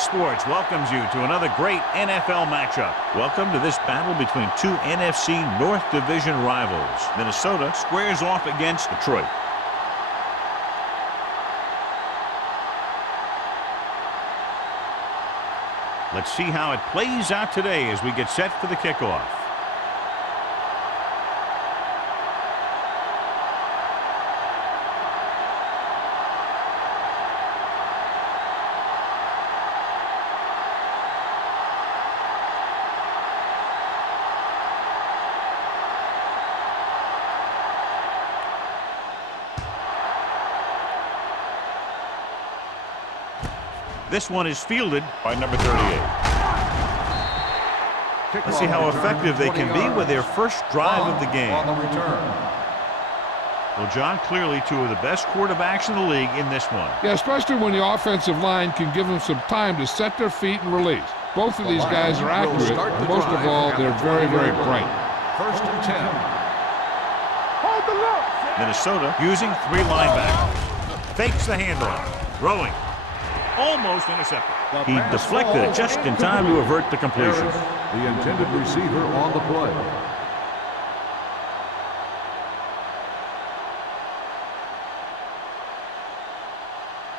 Sports welcomes you to another great NFL matchup. Welcome to this battle between two NFC North Division rivals. Minnesota squares off against Detroit. Let's see how it plays out today as we get set for the kickoff. This one is fielded by number 38. Let's see how effective they can be with their first drive of the game. Well, John, clearly two of the best quarterbacks in the league in this one. Yeah, especially when the offensive line can give them some time to set their feet and release. Both of these guys are accurate, and most of all, they're very, very bright. 1st and 10. Hold the look. Minnesota using three linebackers. Fakes the handoff. Throwing. Almost intercepted. He deflected it just in time to avert the completion. The intended receiver on the play.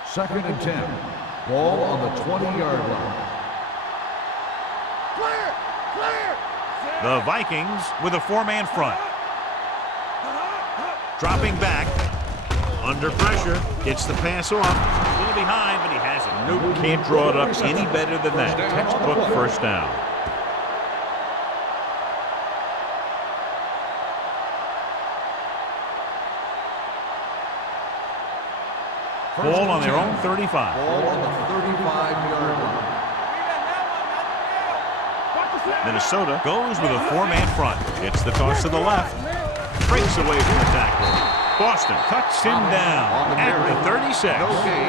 Second and 10. Ball on the 20-yard line. Clear! Clear! The Vikings with a four-man front. Dropping back. Under pressure. Gets the pass off. A little behind, but he has it. Nope, can't draw it up any better than that. Textbook first down. Ball on their own 35. Ball on the 35-yard line. Minnesota goes with a four-man front. It's the toss to the left. Breaks away from the tackler. Boston cuts him down at the 36.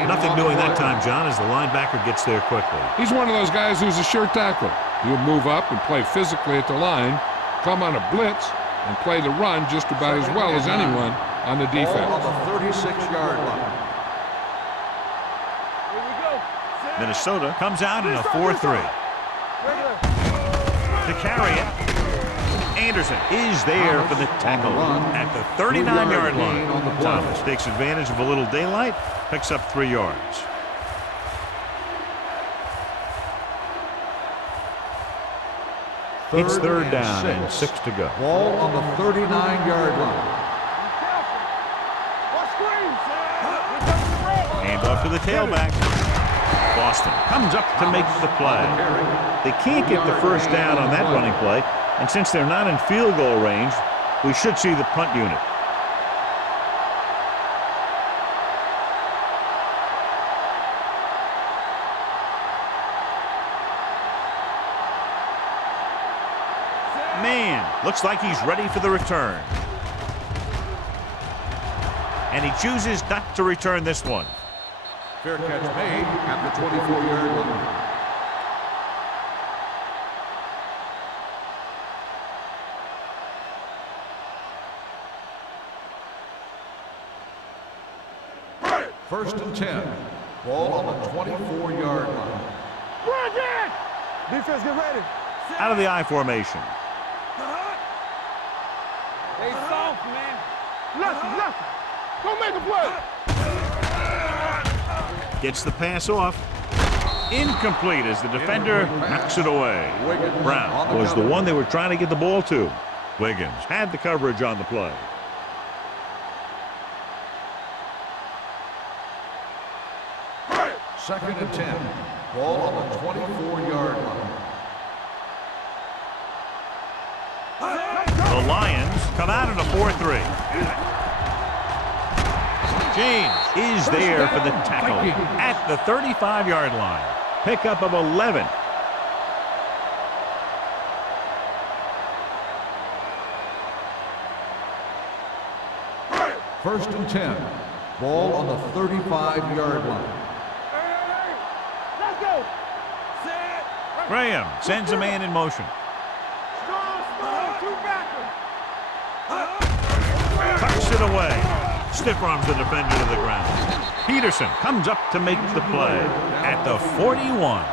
Nothing doing that time, John, as the linebacker gets there quickly. He's one of those guys who's a sure tackler. He'll move up and play physically at the line, come on a blitz, and play the run just about as well as anyone on the defense. Ball on the 36-yard line. Minnesota comes out in a 4-3. To carry it, Anderson is there for the tackle at the 39-yard line. Thomas takes advantage of a little daylight, picks up 3 yards. It's third down and 6 to go. Ball on the 39-yard line. Hand off to the tailback. Boston comes up to make the play. They can't get the first down on that running play, and since they're not in field goal range, we should see the punt unit. Man, looks like he's ready for the return. And he chooses not to return this one. Fair catch made at the 24-yard line. First and 10. Ball on the 24-yard line. Run again! Defense, get ready. Out of the I formation. They soft, man. Left. Go make a play. Gets the pass off. Incomplete as the defender knocks it away. Brown was the one they were trying to get the ball to. Wiggins had the coverage on the play. Second and 10. Ball on the 24-yard line. The Lions come out in a 4-3. James is there for the tackle at the 35-yard line. Pickup of 11. First and 10. Ball on the 35-yard line. Graham sends a man in motion. Tucks it away. Stiff arms the defender to the ground. Peterson comes up to make the play at the 41.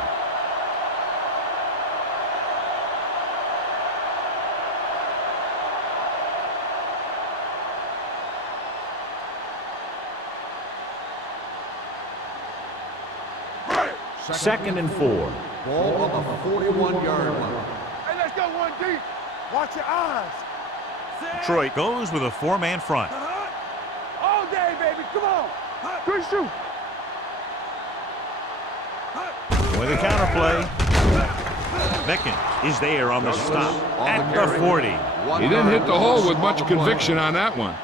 2nd and 4. Ball on the 41-yard line. Hey, let's go one deep. Watch your eyes. Detroit goes with a 4-man front. All day, baby. Come on. Good shoot. With a counterplay. Beckett is there on the stop at the 40. He didn't hit the hole with much conviction on that one.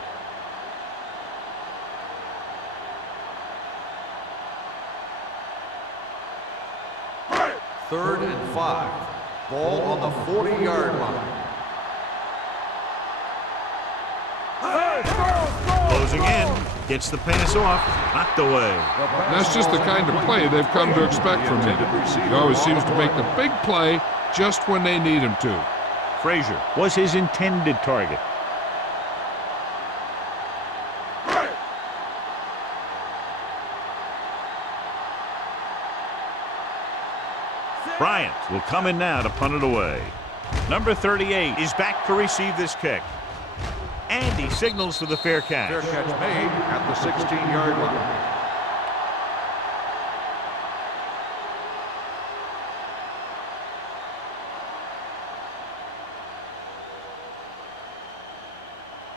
Third and 5. Ball on the 40-yard line. Closing in. Gets the pass off. Knocked away. That's just the kind of play they've come to expect from him. He always seems to make the big play just when they need him to. Frazier was his intended target. Bryant will come in now to punt it away. Number 38 is back to receive this kick. And he signals for the fair catch. Fair catch made at the 16-yard line.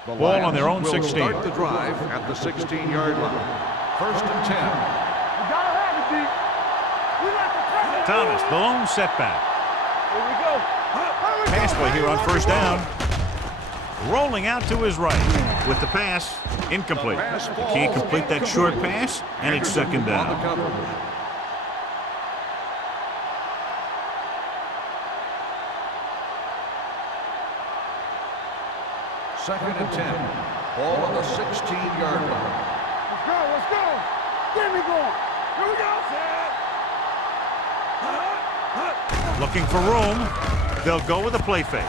The Ball on their own Lions will 16. Start the drive at the 16-yard line. 1st and 10. We gotta have it, D. We like to press it. Thomas, the lone setback. Here we go. Pass play here on 1st down. Rolling out to his right with the pass. Incomplete. He can't complete that short pass, and it's 2nd down. Second and 10. Ball on the 16-yard line. Let's go. Let's go. Get me going. Here we go. Looking for room. They'll go with a play fake.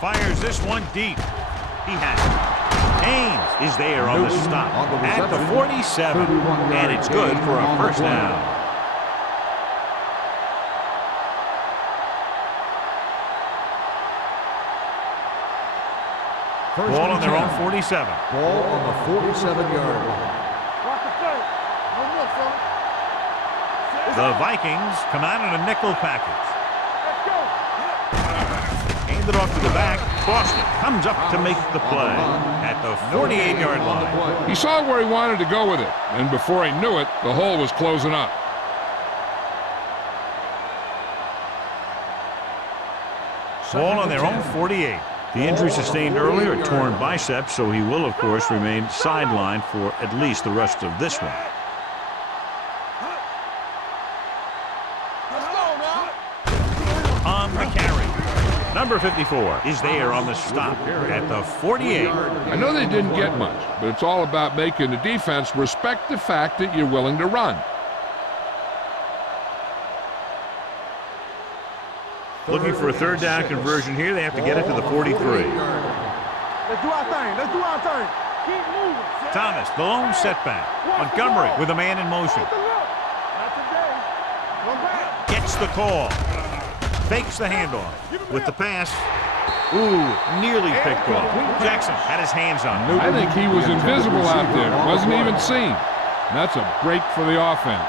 Fires this one deep. He has it. Haynes is there on the stop at the 47, and it's good for a 1st down. Ball on their own 47. Ball on the 47-yard line. Watch the play. No more, son. The Vikings come out in a nickel package. Let's go. Hand it off to the back. Boston comes up to make the play at the 48-yard line. He saw where he wanted to go with it, and before he knew it, the hole was closing up. Ball on their own 48. The injury sustained earlier, a torn bicep, so he will, of course, remain sidelined for at least the rest of this one. On the carry. Number 54 is there on the stop at the 48. I know they didn't get much, but it's all about making the defense respect the fact that you're willing to run. Looking for a 3rd down conversion here. They have to get it to the 43. Let's do our thing. Let's do our thing. Keep moving. Thomas, the lone setback. Montgomery with a man in motion. Not today. One back. Gets the call. Fakes the handoff. With the pass. Ooh, nearly picked off. Jackson had his hands on it. I think he was invisible out there. Wasn't even seen. And that's a break for the offense.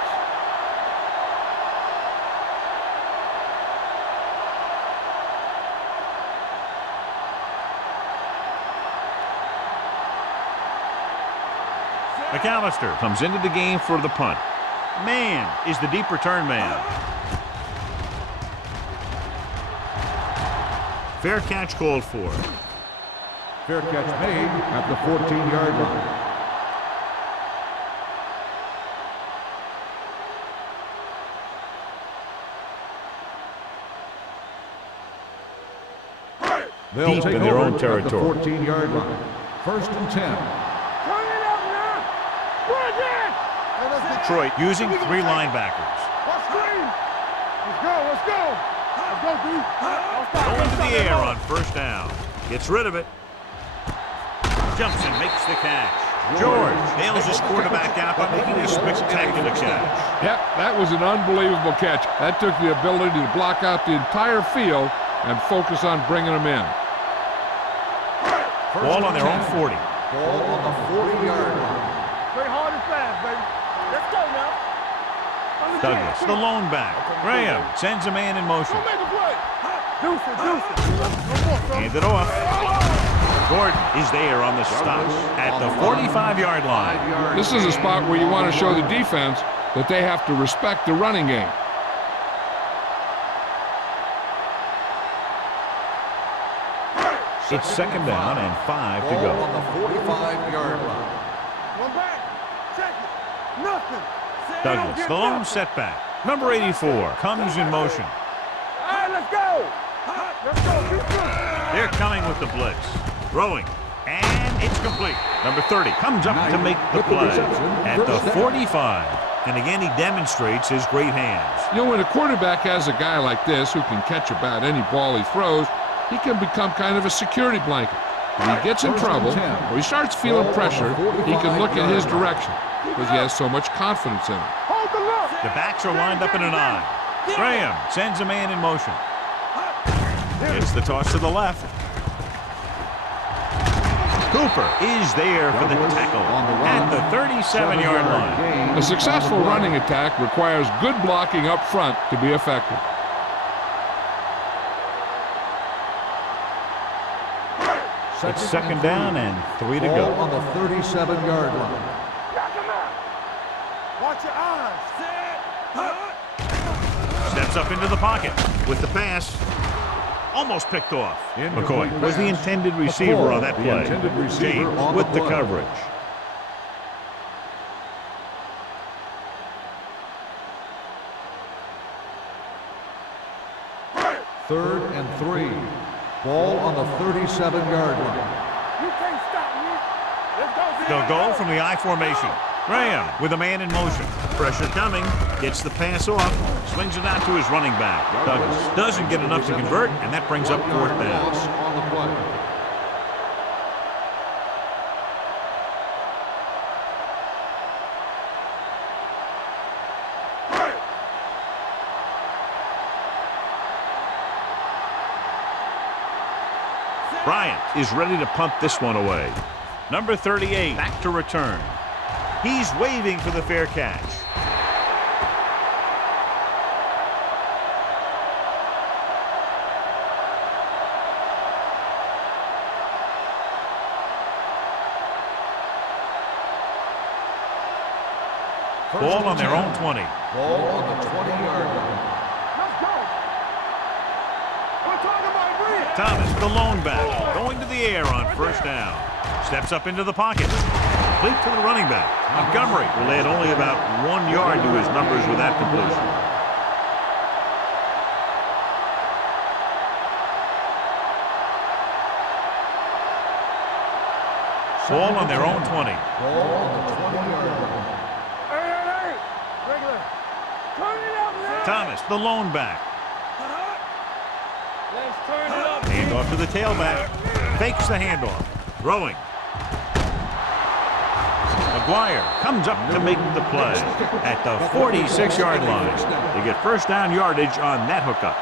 McAllister comes into the game for the punt. Man is the deep return man. Fair catch called for. Fair catch made at the 14-yard line. They'll Deep take in their over own territory. at the 14-yard line. 1st and 10. Turn it up now. Bring it. Detroit using 3 linebackers. Let's screen. Let's go. Let's go. Let's go, D. Going to the air on 1st down. Gets rid of it. Jumps and makes the catch. George nails his quarterback out by making a spectacular catch. Yep, that was an unbelievable catch. That took the ability to block out the entire field and focus on bringing them in. Ball on their own 40. Ball on the 40-yard line. Play hard and fast, baby. Let's go now. Douglas, the lone back. Graham sends a man in motion. Hand it off. Gordon is there on the stop at the 45-yard line. This is a spot where you want to show the defense that they have to respect the running game. It's second down and 5 to go. On the 45-yard line. One back. Check it. Nothing. Douglas, the lone setback. Number 84 comes in motion. All right, let's go. Let's go. Keep pushing. They're coming with the blitz. Throwing. And it's complete. Number 30 comes up to make the play at the 45. And again, he demonstrates his great hands. You know, when a quarterback has a guy like this who can catch about any ball he throws, he can become kind of a security blanket. When he gets in trouble or he starts feeling pressure, he can look in his direction because he has so much confidence in him. Hold the look. The backs are lined up in an eye. Graham sends a man in motion. It's the toss to the left. Cooper is there for the tackle at the 37-yard line. A successful running attack requires good blocking up front to be effective. It's second down and 3 to go. On the 37-yard line. Watch your eyes. Steps up into the pocket with the pass. Almost picked off. McCoy was the intended receiver on that play. James with the coverage. Third and 3. Ball on the 37-yard line. You can't stop me. Let's go. They'll go from the I formation. Graham with a man in motion. Pressure coming. Gets the pass off. Swings it out to his running back. Douglas doesn't get enough to convert, and that brings up fourth down. On the play. Bryant is ready to punt this one away. Number 38 back to return. He's waving for the fair catch. Ball on their own 20. Ball on the 20-yard line. Let's go. We're talking about Green. Thomas, the lone back, going to the air on first down. Steps up into the pocket. Complete to the running back. Montgomery will add only about 1 yard to his numbers with that completion. Ball on their own 20. Ball on the 20-yard line. Hey. Regular. Turn it up now. Thomas, the lone back. Let's turn it up. Handoff to the tailback. Fakes the handoff. Throwing. McGuire comes up to make the play at the 46-yard line. They get first down yardage on that hookup.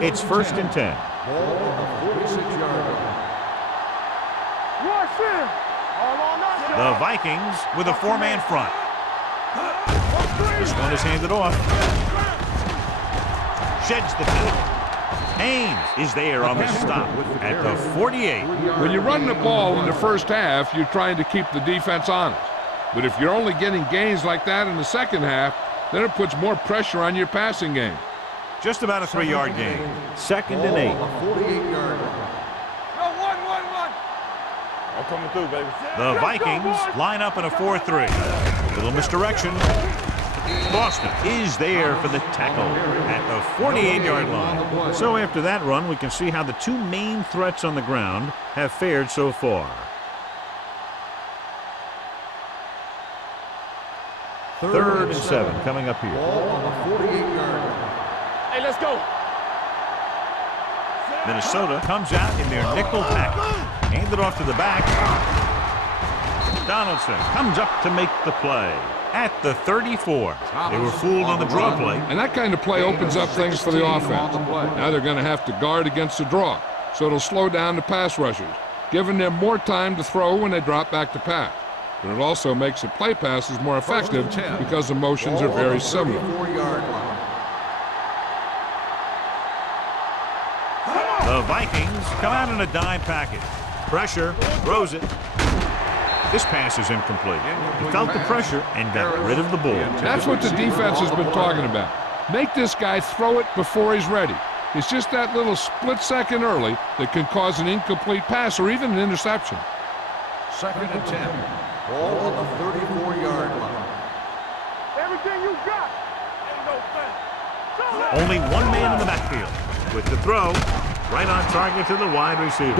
It's first and 10. Ball on the 46-yard line. Rush in. All on us. The Vikings with a 4-man front. This one is handed off. Sheds the tackle. Haynes is there on the stop at the 48. When you're running the ball in the first half, you're trying to keep the defense honest. But if you're only getting gains like that in the second half, then it puts more pressure on your passing game. Just about a 3-yard gain. Second and 8. On the 48-yard line. No, one. I'm coming through, baby. The Vikings line up in a 4-3. Little misdirection. Boston is there for the tackle at the 48-yard line. So after that run, we can see how the two main threats on the ground have fared so far. Third and 7 coming up here. Ball on the 48-yard line. Hey, let's go. Minnesota comes out in their nickel package. Hand it off to the back. Donaldson comes up to make the play at the 34. They were fooled on the draw play. And that kind of play opens up things for the offense. Now they're going to have to guard against the draw, so it'll slow down the pass rushers, giving them more time to throw when they drop back to pass. But it also makes the play passes more effective because the motions are very similar. The Vikings come out in a dime package. Pressure, throws it. This pass is incomplete. He felt the pressure and got rid of the ball. That's what the defense has been talking about. Make this guy throw it before he's ready. It's just that little split second early that can cause an incomplete pass or even an interception. 2nd and 10. Ball on the 34-yard line. Everything you got. Ain't no thing. Only one man in the backfield with the throw. Right on target to the wide receiver. A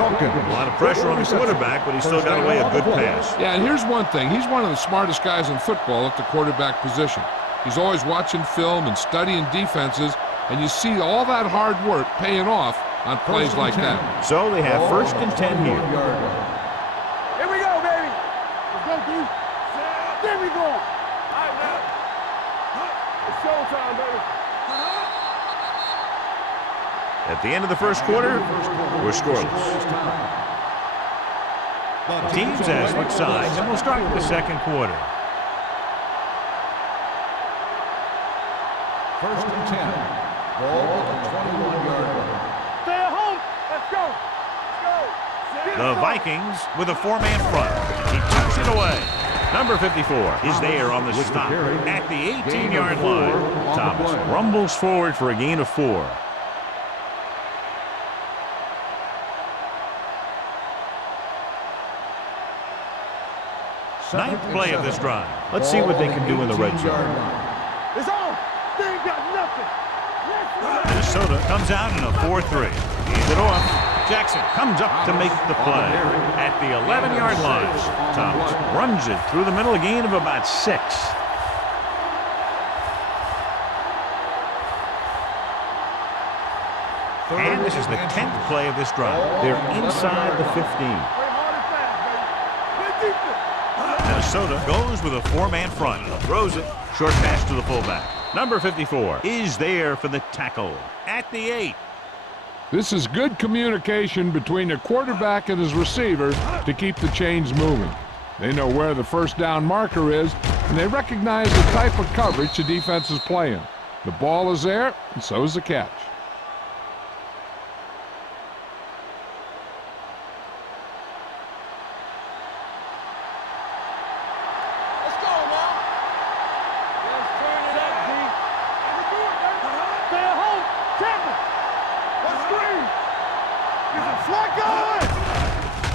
lot of pressure on the quarterback, but he still got away a good pass. Yeah, and here's one thing. He's one of the smartest guys in football at the quarterback position. He's always watching film and studying defenses, and you see all that hard work paying off on plays like that. So they have 1st and 10 here. Here we go, baby. Let's go, dude. There we go. All right, now. It's showtime, baby. At the end of the first quarter, we're scoreless. Teams have switched sides, and we'll start the second quarter. 1st and 10. Ball on the 21-yard line. Stay at home. Let's go. Let's go. The Vikings with a 4-man front. He tucks it away. Number 54 is there on the stop at the 18-yard line. Thomas rumbles forward for a gain of 4. Ninth play of this drive. Let's see what they can do in the red zone. It's on. They ain't got nothing. Minnesota comes out in a 4-3. Hands it off. Jackson comes up to make the play at the 11-yard line. Thomas runs it through the middle, a gain of about 6. And this is the 10th play of this drive. They're inside the 15. Minnesota goes with a 4-man front. Throws it. Short pass to the fullback. Number 54 is there for the tackle at the 8. This is good communication between the quarterback and his receiver to keep the chains moving. They know where the first down marker is, and they recognize the type of coverage the defense is playing. The ball is there, and so is the catch.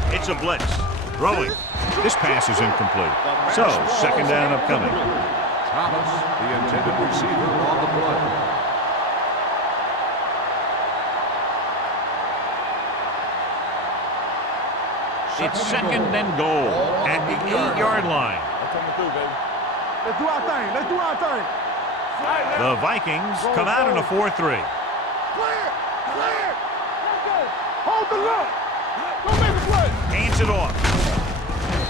It's a blitz. Throwing. This pass is incomplete. So, 2nd down upcoming. Thomas, the intended receiver, on the play. It's 2nd and goal at the 8-yard line. Let's do our thing. Let's do our thing. The Vikings come out in a 4-3. Clear. Clear. Let's go. Hold the look. Don't make the play. Hands it off.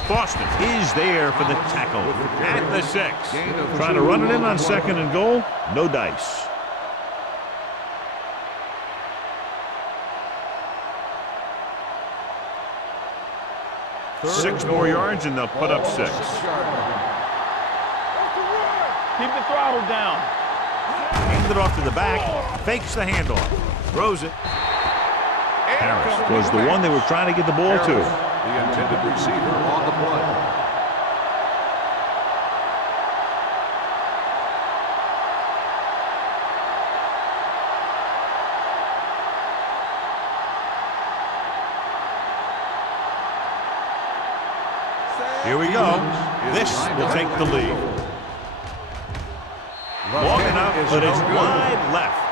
Boston is there for the tackle at the 6. Trying to run it in on 2nd and goal. No dice. Six more yards and they'll put up 6. Keep the throttle down. Hands it off to the back. Fakes the handoff. Throws it. Harris was the one they were trying to get the ball to. The intended receiver on the play. Here we go. This will take the lead. Long enough, but it's wide left.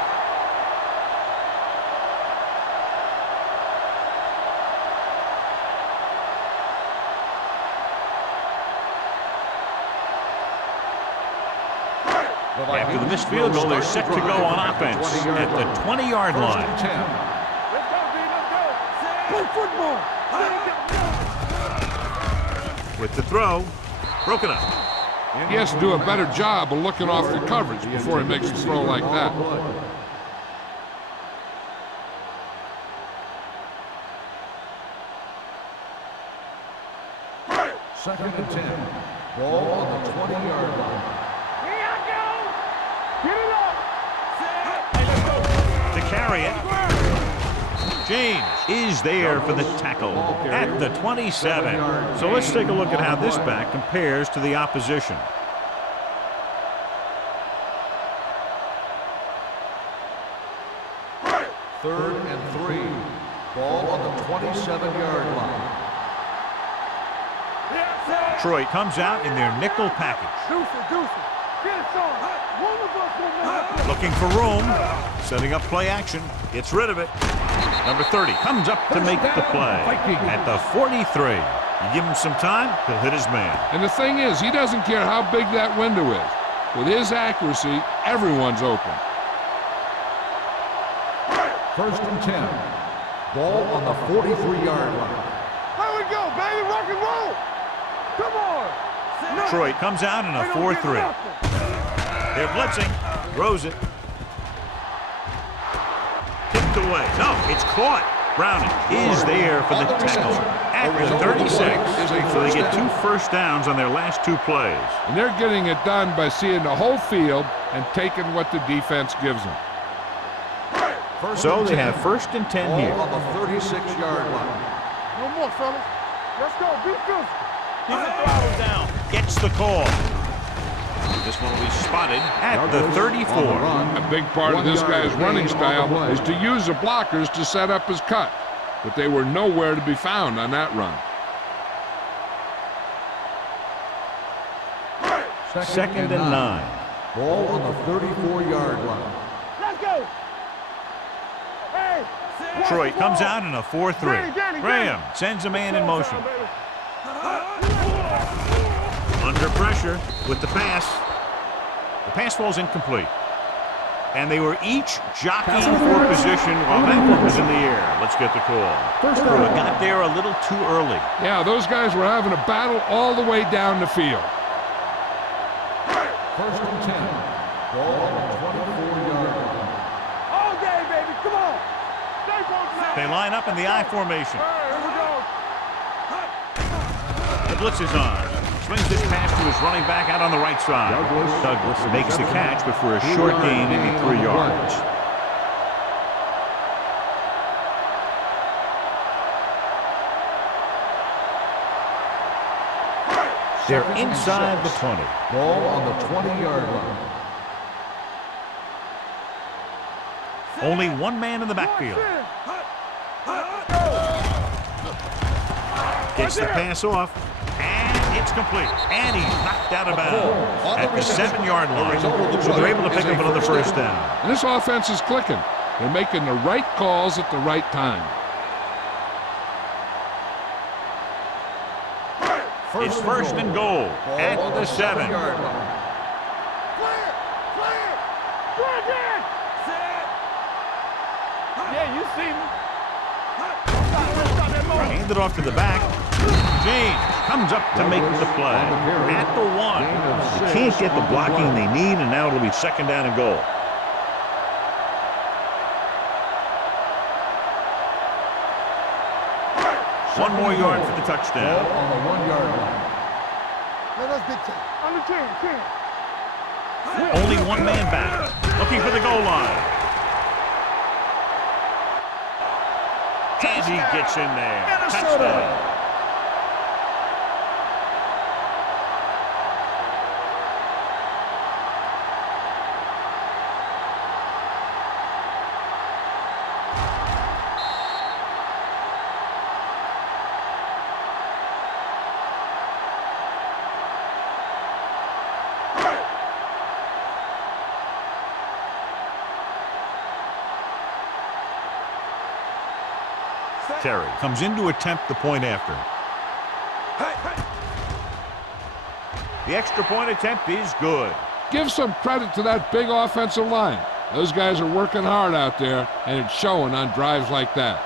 After the missed field goal, they're set to go on offense at the 20-yard line. Let's go, B. Let's go. Play football. with the throw. Broken up. He has to do a better job of looking off the coverage before he makes a throw like that. Second and 10. Ball on the 20-yard line. Here I go. Get it up. To carry it. James is there for the tackle at the 27. So let's take a look at how this back compares to the opposition. Third and 3. Ball on the 27-yard line. Detroit comes out in their nickel package. Get it, son. One of us will make it. Looking for room. Setting up play action. Gets rid of it. Number 30 comes up to make the play at the 43. You give him some time, he'll hit his man. And the thing is, he doesn't care how big that window is. With his accuracy, everyone's open. First and 10. Ball on the 43-yard line. Here we go, baby. Rock and roll. Come on. Detroit comes out in a 4-3. They're blitzing. Throws it. Tipped away. No, it's caught. Browning is there for the tackle at the 36. So they get 2 first downs on their last 2 plays. And they're getting it done by seeing the whole field and taking what the defense gives them. So they have first and 10 here. On the 36-yard line. No more, fellas. Let's go. Be physical. Keep the throttle down. Gets the call. This one will be spotted at the 34. A big part of this guy's running style is to use the blockers to set up his cut. But they were nowhere to be found on that run. Second and 9. Ball on the 34-yard line. Let's go. Hey. Detroit comes out in a 4-3. Graham sends a man in motion. Under pressure with the pass. The pass falls incomplete. And they were each jockeying for position while that one was in the air. Let's get the call. Pruitt got there a little too early. Yeah, those guys were having a battle all the way down the field. First and 10. Ball on the 24-yard line. All day, baby. Come on. Stay focused. They line up in the I formation. Here we go. The blitz is on. Swings this pass to his running back out on the right side. Douglas makes the catch, but for a short gain, maybe 3 yards. They're inside the 20. Ball on the 20-yard line. Only one man in the backfield. Gets the pass off. It's complete, and he's knocked out of bounds at the 7-yard line. So they're able to pick up another first down. And this offense is clicking. They're making the right calls at the right time. It's first and goal at the 7. Clear. Clear. Yeah, you see me. Hand it off to the back. James comes up to make the play at the 1. They can't get the blocking they need, and now it'll be second down and goal. One more yard for the touchdown. On the 1-yard line. Let us big time. On the 10. Only one man back, looking for the goal line. And he gets in there. Touchdown. Terry comes in to attempt the point after. The extra point attempt is good. Give some credit to that big offensive line. Those guys are working hard out there, and it's showing on drives like that.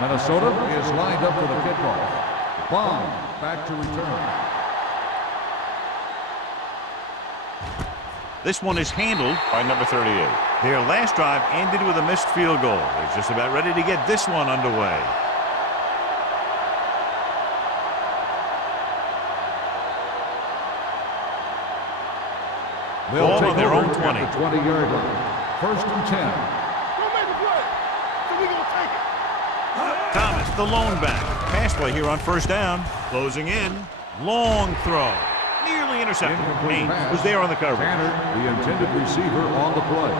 Minnesota is lined up for the kickoff. Bond back to return. This one is handled by number 38. Their last drive ended with a missed field goal. They're just about ready to get this one underway. They'll Ball on their own 20. 20-yard line. First and 10. Don't make a play. So we gonna take it. Thomas, the lone back. Pass play here on first down. Closing in. Long throw. Nearly intercepted. Haynes was there on the coverage. Tanner, the intended receiver, on the play.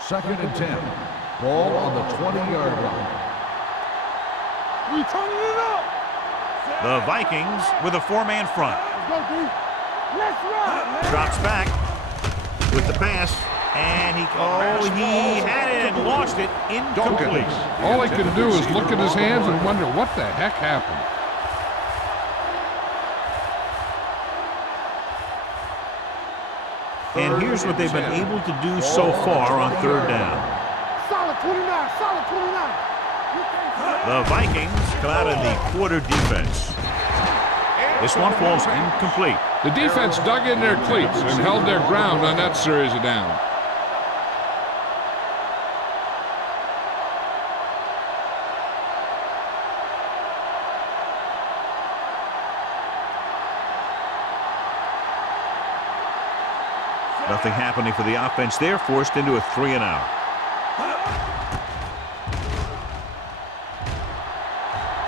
Second and 10. Ball on the 20-yard line. We turning it up. The Vikings with a four-man front. Let's go, D. Let's run. Drops back with the pass. And he had it and lost it. Incomplete. All he can do is look at his hands and wonder what the heck happened. And here's what they've been able to do so far on third down. Solid 29, solid 29. The Vikings come out in the quarter defense. This one falls incomplete. The defense dug in their cleats and held their ground on that series of downs. Nothing happening for the offense there, forced into a 3-and-out.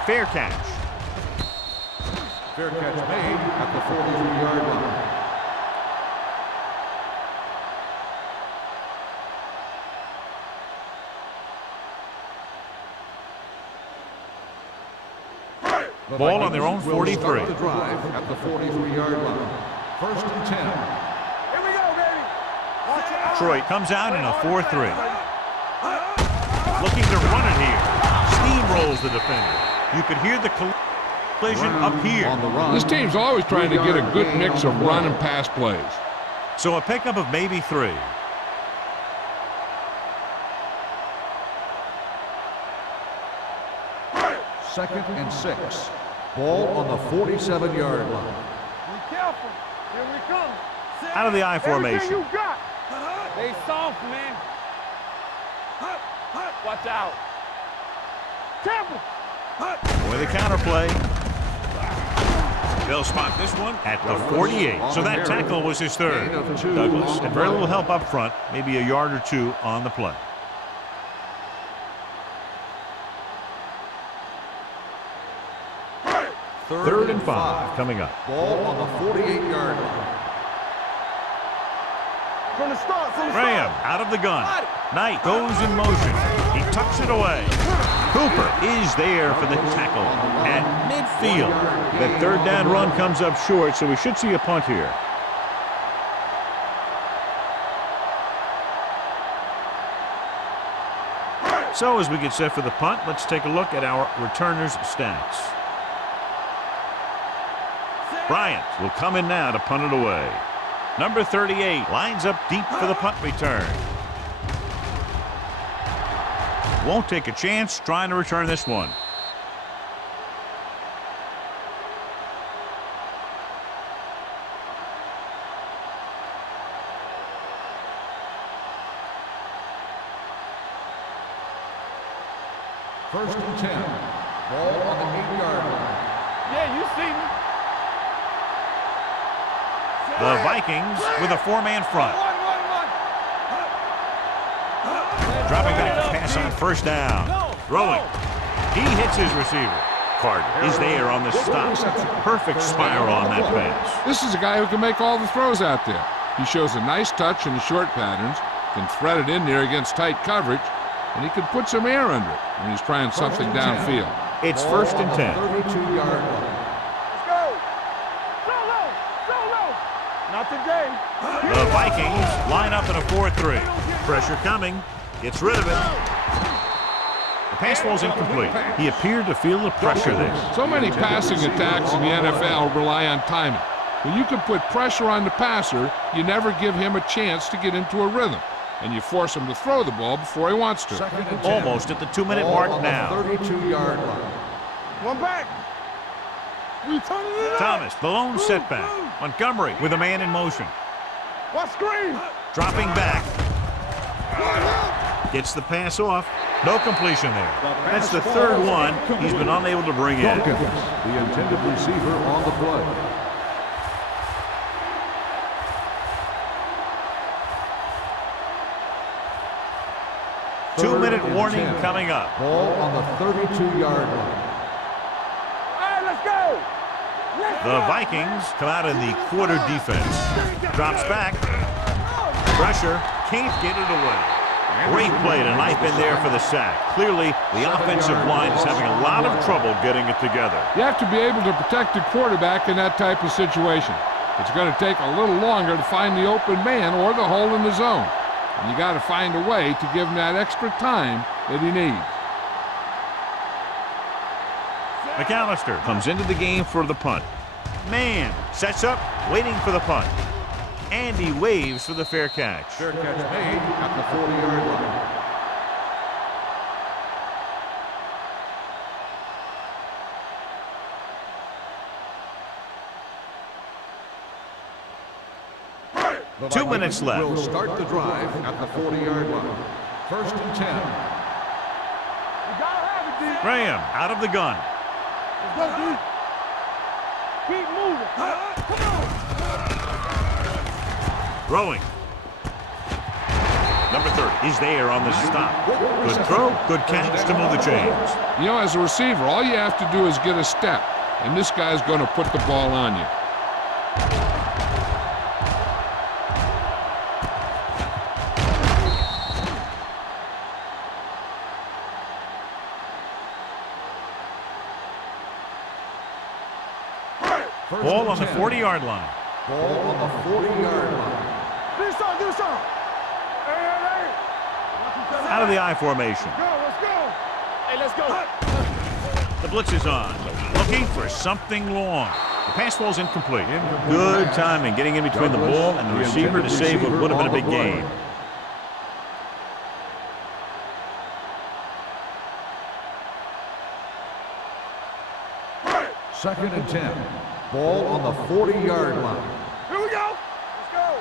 Fair catch. Fair catch made at the 43-yard line. Ball on their own 43. The drive at the 43-yard line. First and 10. Here we go, baby. Watch it. Detroit comes out in a 4-3. Looking to run it here. Steamrolls the defender. You could hear the collision up here. On the run. This team's always trying to get a good mix of run and pass plays. So a pickup of maybe 3. Second and 6. Ball on the 47-yard line. Be careful. Here we come. Out of the I formation. Everything you got. They soft, man. Watch out. Careful. With the counterplay. They'll spot this one at the 48. So that tackle was his third. Douglas had very little help up front, maybe a yard or two on the play. Third and 5 coming up. Ball on the 48-yard line. From the start. Graham out of the gun. Knight goes in motion. He tucks it away. Cooper is there for the tackle at midfield. That third down run comes up short, so we should see a punt here. So as we get set for the punt, let's take a look at our returners' stats. Bryant will come in now to punt it away. Number 38 lines up deep for the punt return. Won't take a chance trying to return this one. First and 10. Ball on the 8-yard line. Yeah, you see me. The Vikings with a four-man front. Dropping back to pass on first down. Throwing. He hits his receiver. Carter is there on the stop. Perfect spiral on that pass. This is a guy who can make all the throws out there. He shows a nice touch in the short patterns, can thread it in there against tight coverage, and he can put some air under it when he's trying something downfield. It's first and 10. 32-yard line. Let's go. Solo. Solo. Not today. The Vikings line up in a 4-3. Pressure coming. Gets rid of it. The pass falls incomplete. He appeared to feel the pressure there. So many passing attacks in the NFL rely on timing. When you can put pressure on the passer, you never give him a chance to get into a rhythm, and you force him to throw the ball before he wants to. Almost at the 2-minute mark now. 32-yard line. One back. We turning it up. Thomas, the lone setback. Montgomery with a man in motion. What screen? Dropping back. Gets the pass off. No completion there. That's the third one he's been unable to bring in. Dawkins, the intended receiver on the play. Two-minute warning coming up. Ball on the 32-yard line. All right, let's go. The Vikings come out in the quarter defense. Drops back. Pressure. Can't get it away. Great play to knife in there for the sack. Clearly, the offensive line is having a lot of trouble getting it together. You have to be able to protect the quarterback in that type of situation. It's going to take a little longer to find the open man or the hole in the zone. And you got to find a way to give him that extra time that he needs. McAllister comes into the game for the punt. Man sets up, waiting for the punt. And he waves for the fair catch. Fair catch made at the 40-yard line. The 2 minutes left. Will start the drive at the 40-yard line. First and 10. You gotta have it, D. Graham out of the gun. Let's go, D. Keep moving. Come on. Throwing. Number 30 is there on the stop. Good throw, good catch to move the chains. You know, as a receiver, all you have to do is get a step, and this guy's going to put the ball on you. Ball on the 40-yard line. Ball on the 40-yard line. Do something. Hey. Out of the I formation. Let's go. Hey, let's go. The blitz is on. Looking for something long. The pass ball's incomplete. Good timing getting in between the ball and the receiver to save what would have been a big gain. Second and 10. Ball on the 40-yard line. Here we go. Let's go.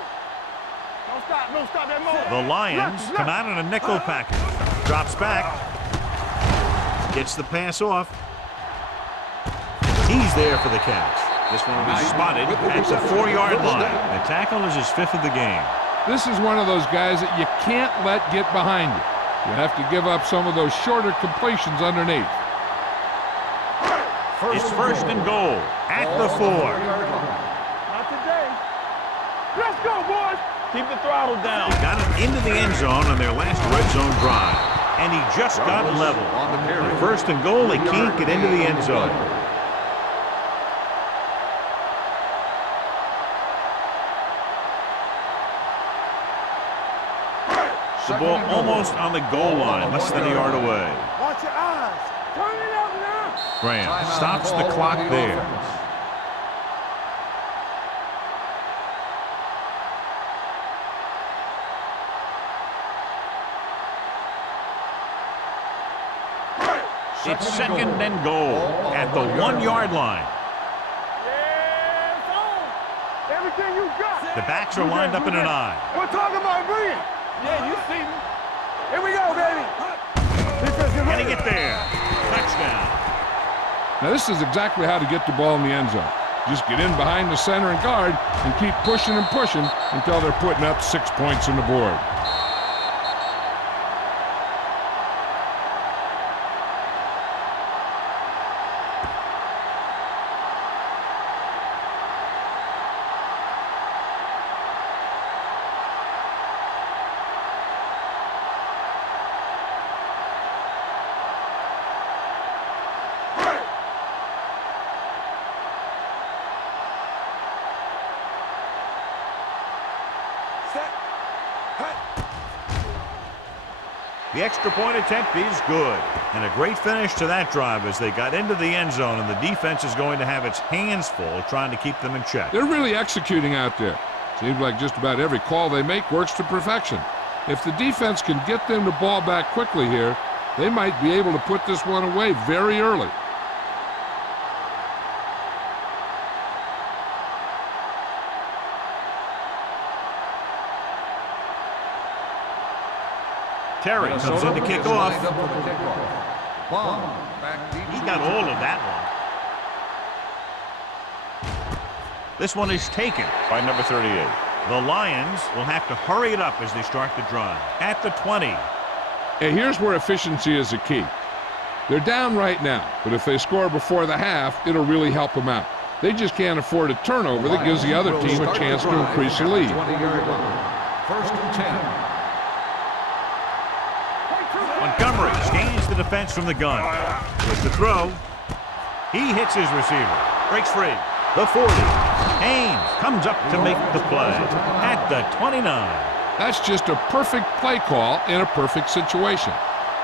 Don't stop that moment. The Lions come out in a nickel package. Drops back. Gets the pass off. He's there for the catch. This one will be spotted at the 4-yard line. The tackle is his 5th of the game. This is one of those guys that you can't let get behind you. You have to give up some of those shorter completions underneath. It's first and goal at the 4. Not today. Let's go, boys. Keep the throttle down. He got it into the end zone on their last red zone drive. And he just got level. On first and goal, they can't get into the end zone. The ball almost on the goal line, less than a yard away. Watch your eyes. Turn it up now. Graham stops the clock there. It's second and goal at the 1-yard line. Yeah, it's on. Everything you got. The backs are lined up in an I. We're talking about bringing. Yeah, you see me. Here we go, baby. Can he get there? Touchdown. Now, this is exactly how to get the ball in the end zone. Just get in behind the center and guard and keep pushing and pushing until they're putting up 6 points on the board. Set. Cut. The extra point attempt is good. And a great finish to that drive as they got into the end zone, and the defense is going to have its hands full trying to keep them in check. They're really executing out there. Seems like just about every call they make works to perfection. If the defense can get them the ball back quickly here, they might be able to put this one away very early. Terry comes in to kick off. He got all of that one. This one is taken by number 38. The Lions will have to hurry it up as they start the drive. At the 20. Hey, here's where efficiency is the key. They're down right now, but if they score before the half, it'll really help them out. They just can't afford a turnover that gives the other team a chance to increase the lead. First and 10. Montgomery scans the defense from the gun. With the throw, he hits his receiver. Breaks free. The 40. Haynes comes up to make the play at the 29. That's just a perfect play call in a perfect situation.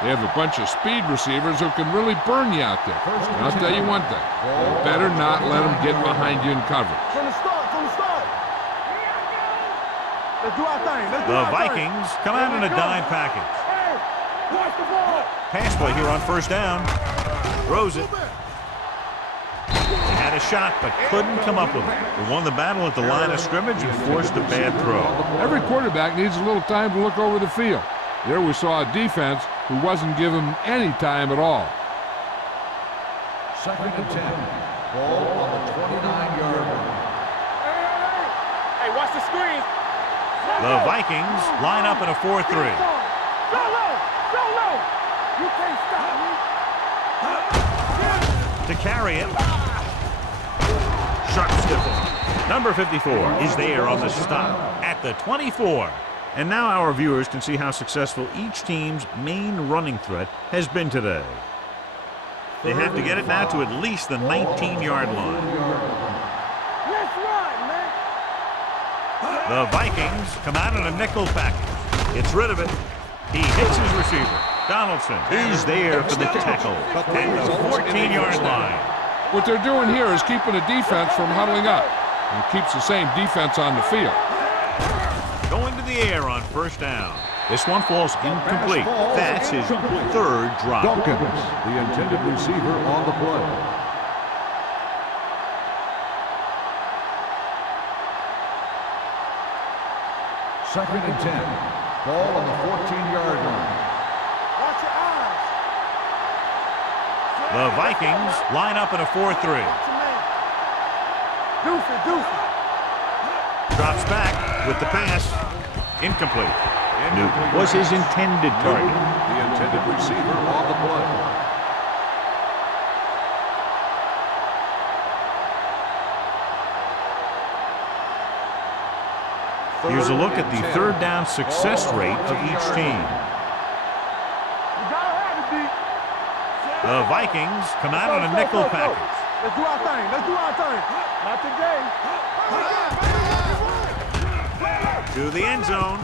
They have a bunch of speed receivers who can really burn you out there. And I'll tell you one thing, you better not let them get behind you in coverage. From the start. Let's do our thing. The Vikings come out in a dime package. Hey, watch the ball. Pass play here on first down. Throws it. They had a shot, but couldn't come up with it. They won the battle at the line of scrimmage and forced a bad throw. Every quarterback needs a little time to look over the field. There we saw a defense who wasn't given any time at all. Second and 10. Ball on the 29-yard line. Hey, watch the screen. The Vikings line up in a 4-3. Go low. You can't stop me. To carry it. Sharp stiffle. Number 54 is there on the stop at the 24. And now our viewers can see how successful each team's main running threat has been today. They have to get it now to at least the 19-yard line. Let's run, man. The Vikings come out in a nickel package. Gets rid of it. He hits his receiver. Donaldson is there for the tackle at the 14-yard line. What they're doing here is keeping the defense from huddling up and keeps the same defense on the field. Going to the air on first down. This one falls incomplete. That's his third drop. Dawkins, the intended receiver on the play. Second and 10. Ball on the 14-yard line. Watch your eyes. The Vikings line up in a 4-3. Watch your man. Deuce it. Drops back with the pass. Incomplete. Newton was his intended target. The intended receiver on the play. Here's a look at the third down success rate of each team. You gotta have it, D. The Vikings come out on a nickel package. Let's do our thing. Not today. To the end zone.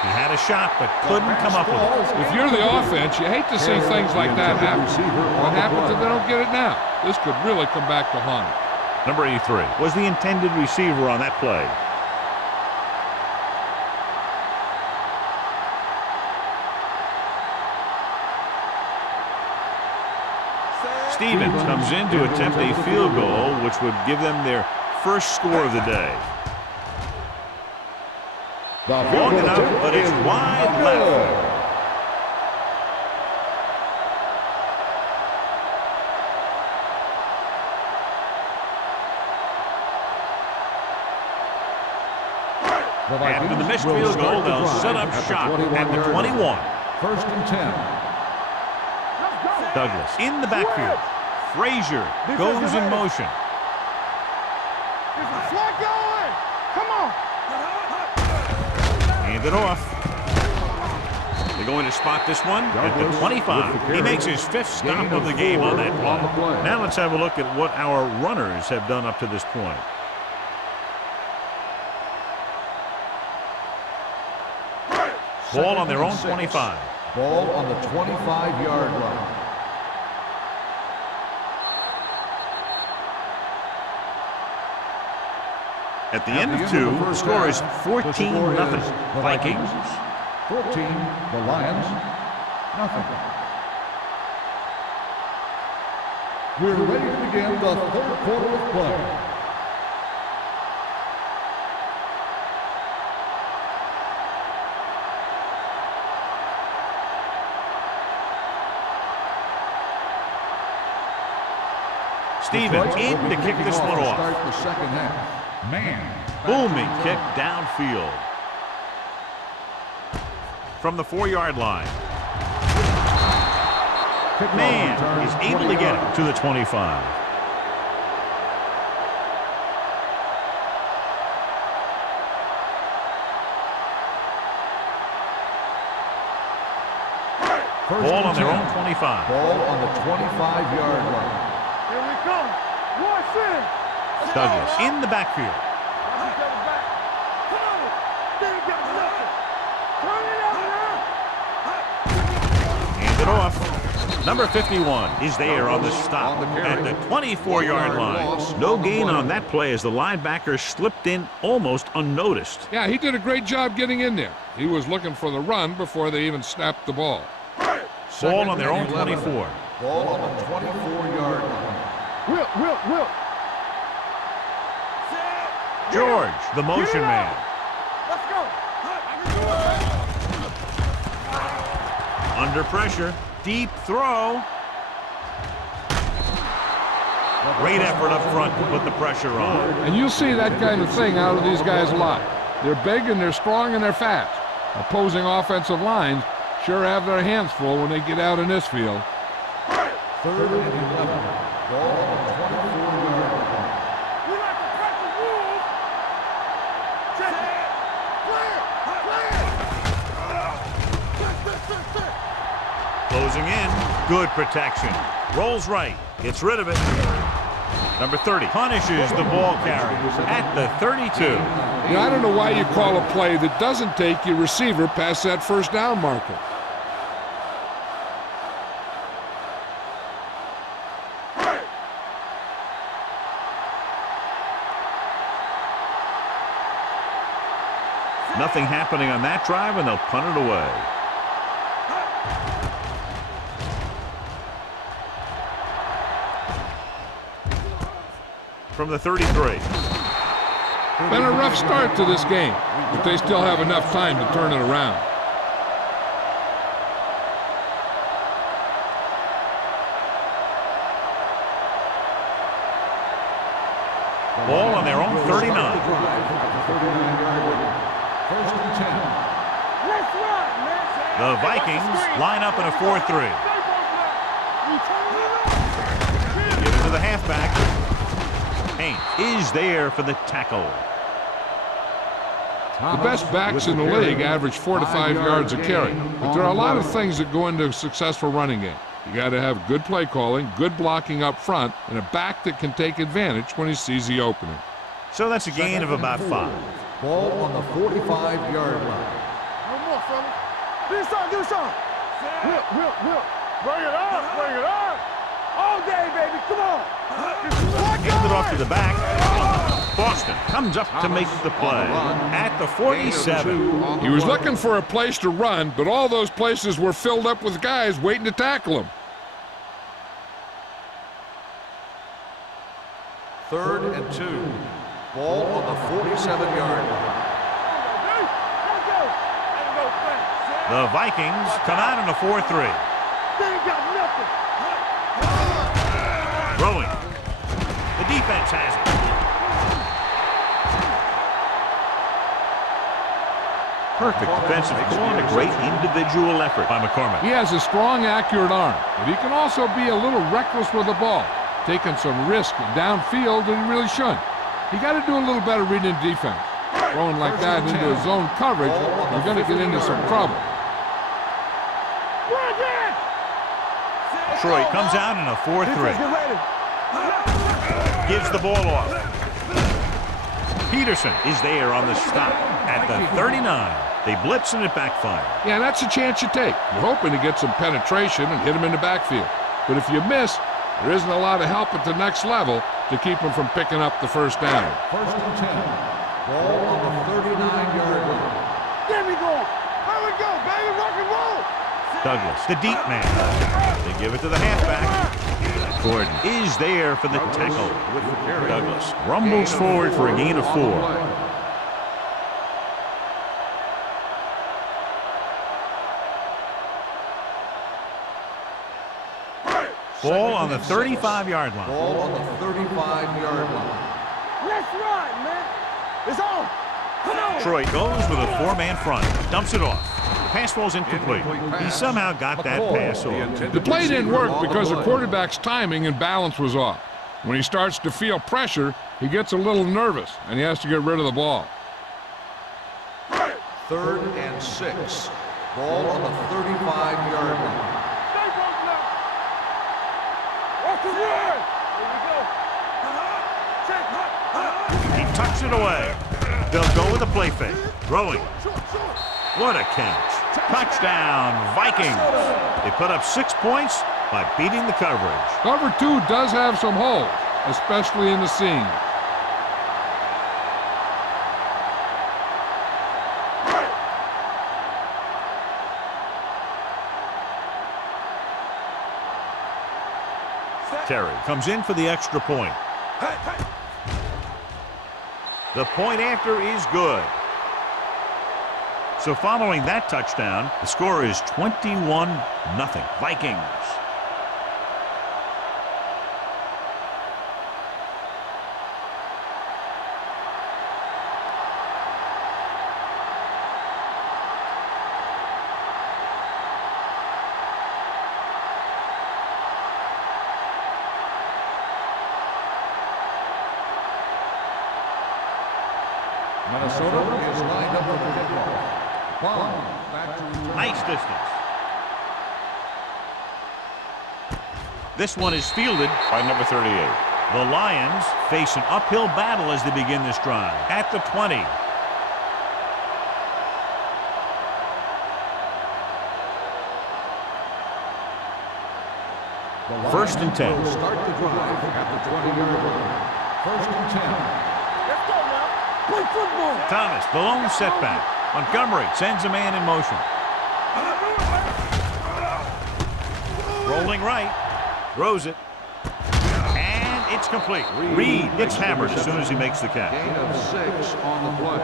He had a shot, but couldn't come up with it. If you're the offense, you hate to see things like that happen. What happens if they don't get it now? This could really come back to haunt them. Number 83 was the intended receiver on that play. Stevens comes in to attempt a field goal, which would give them their first score of the day. Long enough, but it's wide left. After the missed field goal, they'll set up shop at the 21. First and 10. Douglas in the backfield. Frazier goes in motion. Slide going. Come on. Hand it off. They're going to spot this one at the 25. He makes his fifth stop of the game on that play. Now let's have a look at what our runners have done up to this point. Ball on their own 25. Ball on the 25-yard line. At the end of two, the score is 14-0. Vikings. 14, the Lions, nothing. We're ready to begin the third quarter of play. Stevens in to kick this one off. Start the second half. Man. Booming kick downfield. From the 4-yard line. Man is able to get it to the 25. Ball on their own 25. Ball on the 25-yard line. Here we come. Watch it. Douglas in the backfield. Hand it off. Number 51 is there on the stop at the 24-yard line. No gain on that play as the linebacker slipped in almost unnoticed. Yeah, he did a great job getting in there. He was looking for the run before they even snapped the ball. Ball on their own 24. Ball on the 24-yard line. Will. George, the motion man. Let's go. Under pressure. Deep throw. Great effort up front to put the pressure on. And you'll see that kind of thing out of these guys a lot. They're big and they're strong and they're fast. Opposing offensive lines sure have their hands full when they get out in this field. 3rd and 11. Ball on the 24-yard line. We like to cut the rules. Check it. Clear. Closing in. Good protection. Rolls right. Gets rid of it. Number 30 punishes the ball carrier at the 32. I don't know why you call a play that doesn't take your receiver past that first down marker. Nothing happening on that drive, and they'll punt it away. From the 33. Been a rough start to this game, but they still have enough time to turn it around. Ball on their own 39. 1st and 10. Let's run, man. The Vikings line up in a 4-3. Give it to the halfback. Payne is there for the tackle. The best backs in the league average 4 to 5 yards a carry, but there are a lot of things that go into a successful running game. You got to have good play calling, good blocking up front, and a back that can take advantage when he sees the opening. So that's a gain of about 5. Ball on the 45-yard line. One more, fella. Do something. Will. Bring it on. All day, baby. Come on. Hand it off to the back. Boston comes up to make the play at the 47. He was looking for a place to run, but all those places were filled up with guys waiting to tackle him. 3rd and 2. Ball on the 47-yard line. The Vikings come out in a 4-3. They ain't got nothing. Throwing. The defense has it. Perfect defensive call and a great individual effort by McCormick. He has a strong, accurate arm, but he can also be a little reckless with the ball, taking some risk downfield that he really shouldn't. You got to do a little better reading defense. Throwing like that into a zone coverage, you're going to get into some trouble. Troy comes out in a 4-3. Gives the ball off. Peterson is there on the stop at the 39. They blitz and it backfires. Yeah, that's a chance you take. You're hoping to get some penetration and hit him in the backfield. But if you miss, there isn't a lot of help at the next level to keep him from picking up the first down. First and 10. Ball on the 39-yard line. There we go. There we go, baby. Rock and roll. Douglas, the deep man. They give it to the halfback. Gordon is there for the tackle. Douglas rumbles forward for a gain of 4. Ball on the 35-yard line. Ball on the 35-yard line. Let's ride, man. It's on. Come on. Detroit goes with a 4-man front. Dumps it off. Pass falls incomplete. He somehow got that pass off. The play didn't work because the quarterback's timing and balance was off. When he starts to feel pressure, he gets a little nervous, and he has to get rid of the ball. 3rd and 6. Ball on the 35-yard line. He tucks it away. They'll go with a play fake. Throwing. What a catch. Touchdown, Vikings. They put up 6 points by beating the coverage. Cover 2 does have some holes, especially in the seam. Terry comes in for the extra point. The point after is good. So following that touchdown, the score is 21-0 Vikings. Minnesota is lined up with the kickoff. Bond back to return. Nice distance. This one is fielded by number 38. The Lions face an uphill battle as they begin this drive. At the 20. First and 10. Start the drive at the 20-yard line. First and 10. Let's go now. Play football. Thomas, the lone setback. Montgomery sends a man in motion. Rolling right. Throws it. And it's complete. Reed gets hammered as soon as he makes the catch. Gain of 6 on the play.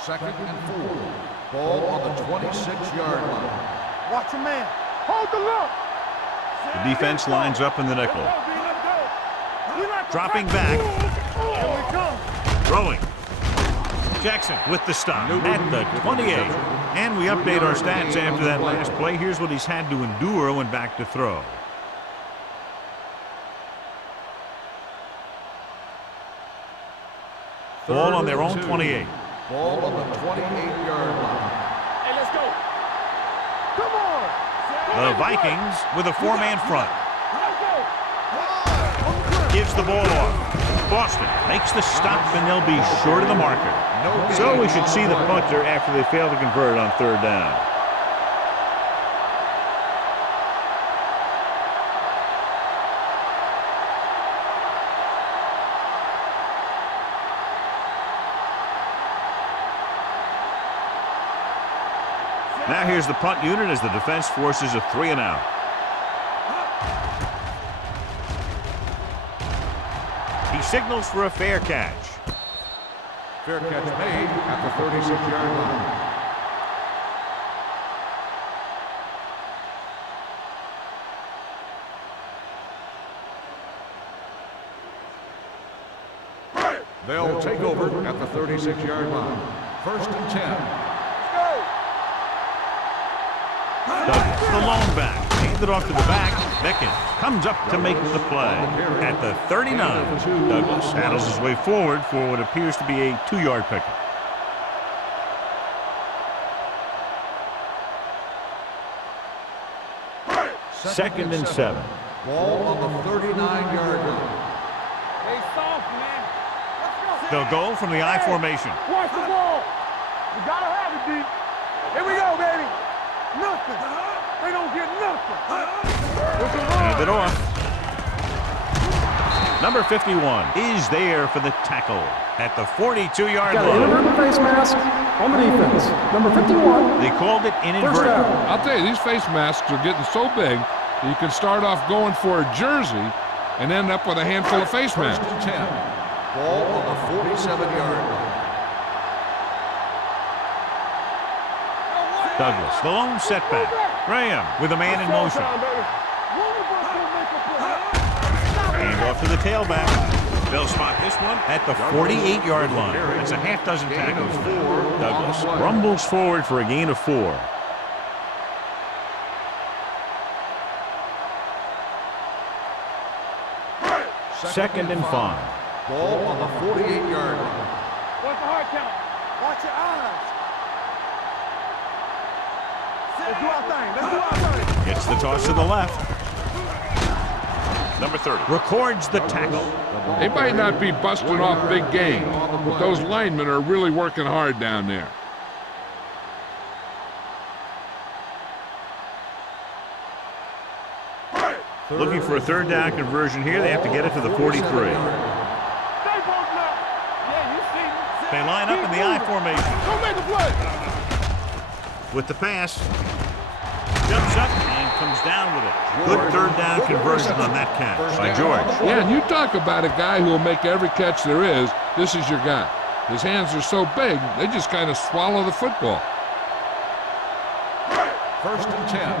Second and 4. Ball on the 26-yard line. Watch your man. Hold the look. The defense lines up in the nickel. Dropping back. Throwing. Jackson with the stop at the 28. And we update our stats after that last play. Here's what he's had to endure when back to throw. Ball on their own 28. Ball on the 28-yard line. Hey, let's go. Come on. The Vikings with a 4-man front. Let's go. Gives the ball off. Boston makes the stop, and they'll be short of the marker. So we should see the punter after they fail to convert on 3rd down. Now here's the punt unit as the defense forces a 3-and-out. He signals for a fair catch. Fair catch made at the 36-yard line. They'll take over at the 36-yard line. First and 10. Douglas, the lone back, handed off to the back. Beckett comes up to make the play. At the 39, Douglas paddles his way forward for what appears to be a 2-yard pickup. Second and 7. Ball on the 39-yard line. Hey, soft, man. Let's go. They'll go from the I formation. Watch the ball. You gotta have it, D. Here we go, baby. Nothing. They don't get nothing. Hand it off. Number 51 is there for the tackle at the 42-yard Got an line. inadvertent face mask on the defense. Number 51. They called it First inadvertent. down. I'll tell you, these face masks are getting so big that you can start off going for a jersey and end up with a handful of face First masks. and 10. Ball on the 47-yard line. Douglas, the lone setback. Graham with a man in motion. Hand off to the tailback. They'll spot this one at the 48-yard line. That's a half dozen tackles now. Douglas rumbles forward for a gain of 4. Second and 5. Ball on the 48-yard line. Watch the hard count. Watch your eyes. Let's do our thing. Let's do our thing. Gets the toss to the left. Number 30 records the tackle. They might not be busting off big games, but those linemen are really working hard down there. Looking for a third down conversion here. They have to get it to the 43. Stay both now. Yeah, you see me. They line up in the I formation. Go make a play. With the pass. Jumps up and comes down with it. Good third down conversion on that catch by George. Yeah, and you talk about a guy who will make every catch there is. This is your guy. His hands are so big, they just kind of swallow the football. First and 10.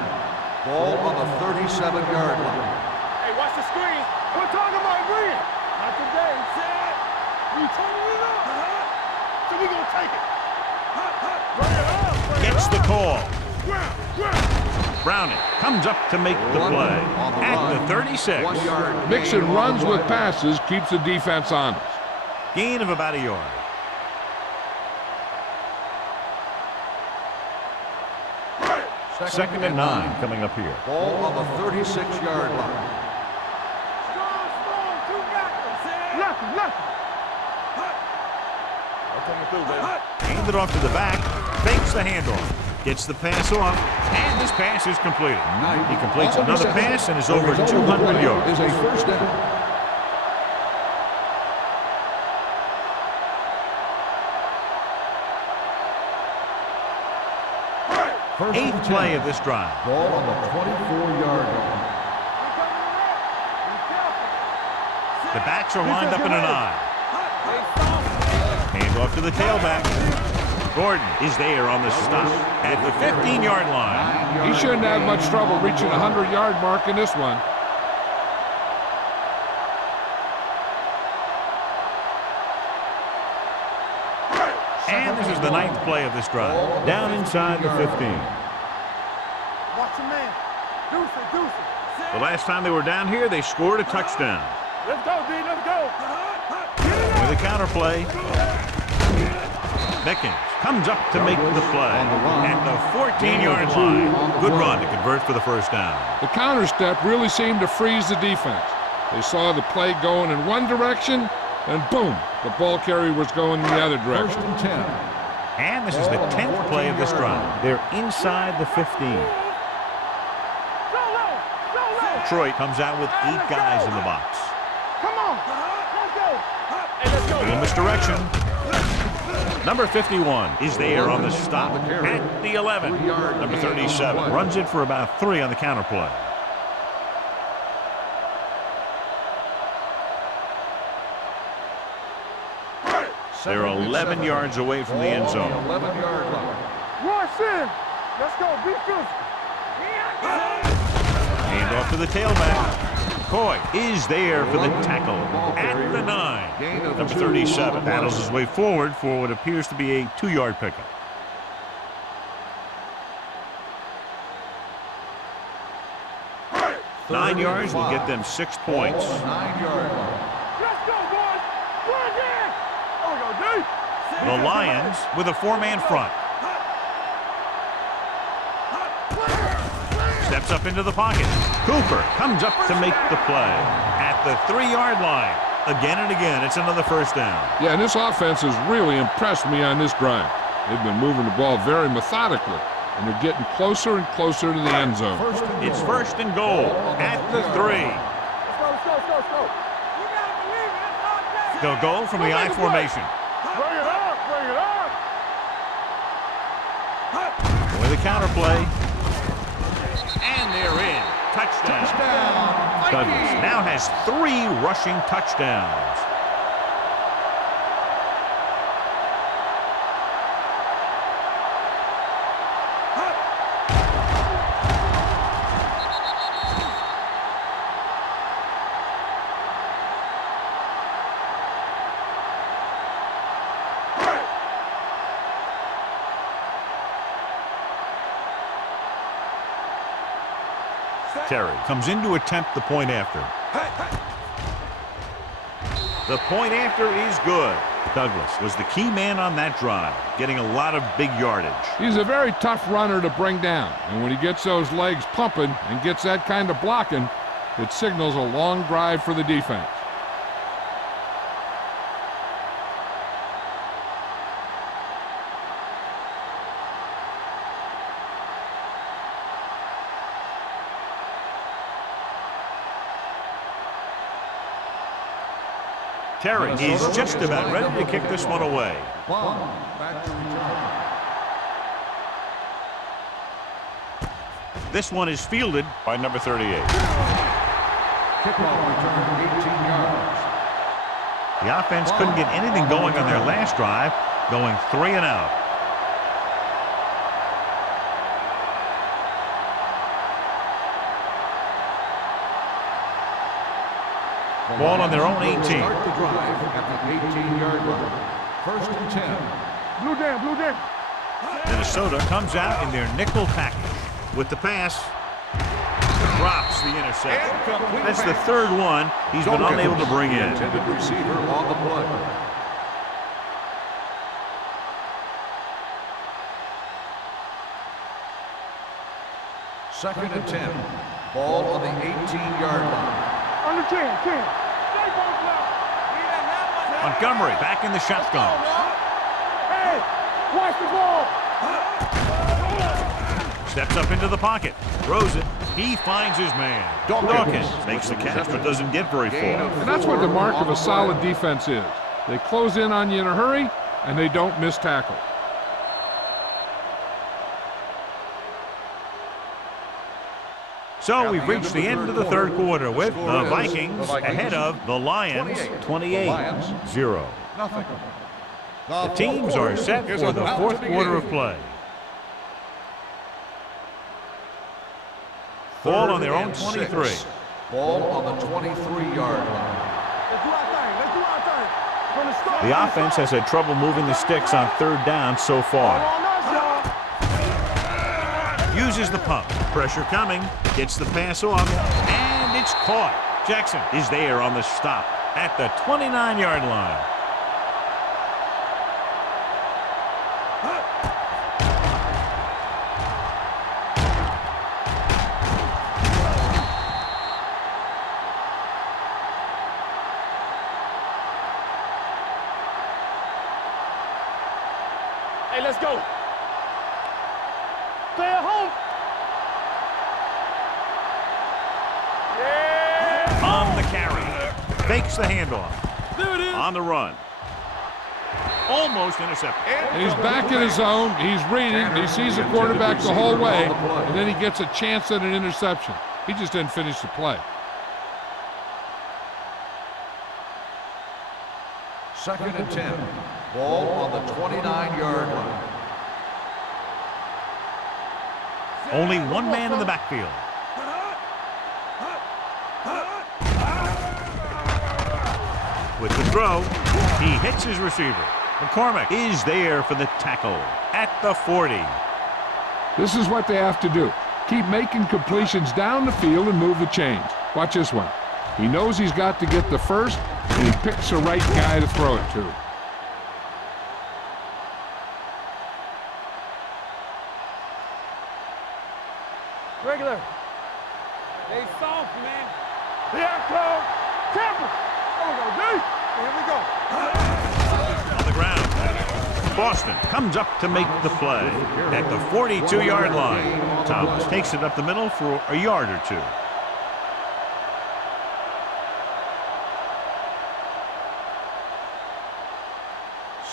Ball on the 37-yard line. Hey, watch the screen. We're talking about agreeing. Not today, Sad. We turning it up. So we gonna take it. Bring it up. Gets the call. Browning comes up to make the play at the 36. 1 yard. Mixing runs with passes keeps the defense honest. Gain of about a yard. Second and 9 coming up here. Ball on the 36-yard line. Strong, two gappers. Nothing. I'll take it through, baby. Hand it off to the back. Fakes the handoff. Gets the pass off. And this pass is completed. He completes another pass and is over 200 yards. Is a first down. Eighth play of this drive. Ball on the 24-yard line. The backs are lined up in an I. Hand off to the tailback. Gordon is there on the stop at the 15-yard line. He shouldn't have much trouble reaching the 100-yard mark in this one. And this is the 9th play of this drive. Down inside the 15. Watch your man. Deuce it. The last time they were down here, they scored a touchdown. Let's go, D. Let's go. With a counterplay. Beckins comes up to make the play at the 14-yard line. Good run to convert for the first down. The counter step really seemed to freeze the defense. They saw the play going in one direction, and boom, the ball carrier was going in the other First direction. and 10. And this is the 10th play of this drive. They're inside the 15. Detroit comes out with 8 guys in the box. Come on. Let's go. Hey, let's go. Little misdirection. Number 51 is there on the stop at the 11. Number 37 runs it for about 3 on the counterplay. They're 11 yards away from the end zone. 11-yard line. Rush in. Let's go. Be physical. Hand off to the tailback. Coy is there for the tackle at the 9. Number 37 battles his way forward for what appears to be a 2-yard pickup. Nine yards will get them 6 points. 9-yard line. Let's go, boys. Plug in. Oh, we go, D. The Lions with a 4-man front. Steps up into the pocket. Cooper comes up to make the play at the 3-yard line. Again and again, it's another first down. Yeah, and this offense has really impressed me on this drive. They've been moving the ball very methodically, and they're getting closer and closer to the end zone. It's first and goal at the 3. Let's go. You gotta believe it. That's all day. They'll go from the I formation. Bring it up. With a counter play. And they're in. Touchdown. Douglas now has 3 rushing touchdowns. Terry comes in to attempt the point after. The point after is good. Douglas was the key man on that drive, getting a lot of big yardage. He's a very tough runner to bring down, and when he gets those legs pumping and gets that kind of blocking, it signals a long drive for the defense. Terry is just about ready to kick this one away. Back to return. This one is fielded by number 38. Kickoff return 18 yards. The offense couldn't get anything going on their last drive, going 3 and out. Ball on their own 18. Start the drive at the 18-yard line. First and 10. Blue jam. Minnesota comes out in their nickel package. With the pass, drops the interception. That's the 3rd one he's been unable to bring in. Intended receiver on the play. Second and 10. Ball on the 18-yard line. Under 10. Montgomery back in the shotgun. Hey, watch the ball. Steps up into the pocket. Throws it. He finds his man. Dawkins makes the catch but doesn't get very far. And that's what the mark of a solid defense is. They close in on you in a hurry, and they don't miss tackle. So we've reached the end of the 3rd quarter with the Vikings ahead of the Lions 28-0. Nothing. The teams are set for the 4th quarter of play. Ball on their own 23. Ball on the 23-yard line. Let's do our thing. From the start. The offense has had trouble moving the sticks on 3rd down so far. On us, y'all. Uses the pump. Pressure coming. Gets the pass off. And it's caught. Jackson is there on the stop at the 29-yard line. Hey, let's go. Stay at home. Yeah. On the carry. Fakes the handoff. There it is. On the run. Almost intercepted. And he's back in his zone. He's reading. He sees the quarterback the whole way, and then he gets a chance at an interception. He just didn't finish the play. Second and 10. Ball on the 29-yard line. Only one man in the backfield. With the throw, he hits his receiver. McCormick is there for the tackle at the 40. This is what they have to do. Keep making completions down the field and move the chains. Watch this one. He knows he's got to get the first, and he picks the right guy to throw it to. Regular. Stay soft, man. Here comes Campbell. There we go, D. Here we go. On the ground. Boston comes up to make the play at the 42-yard line. Thomas takes it up the middle for a yard or two.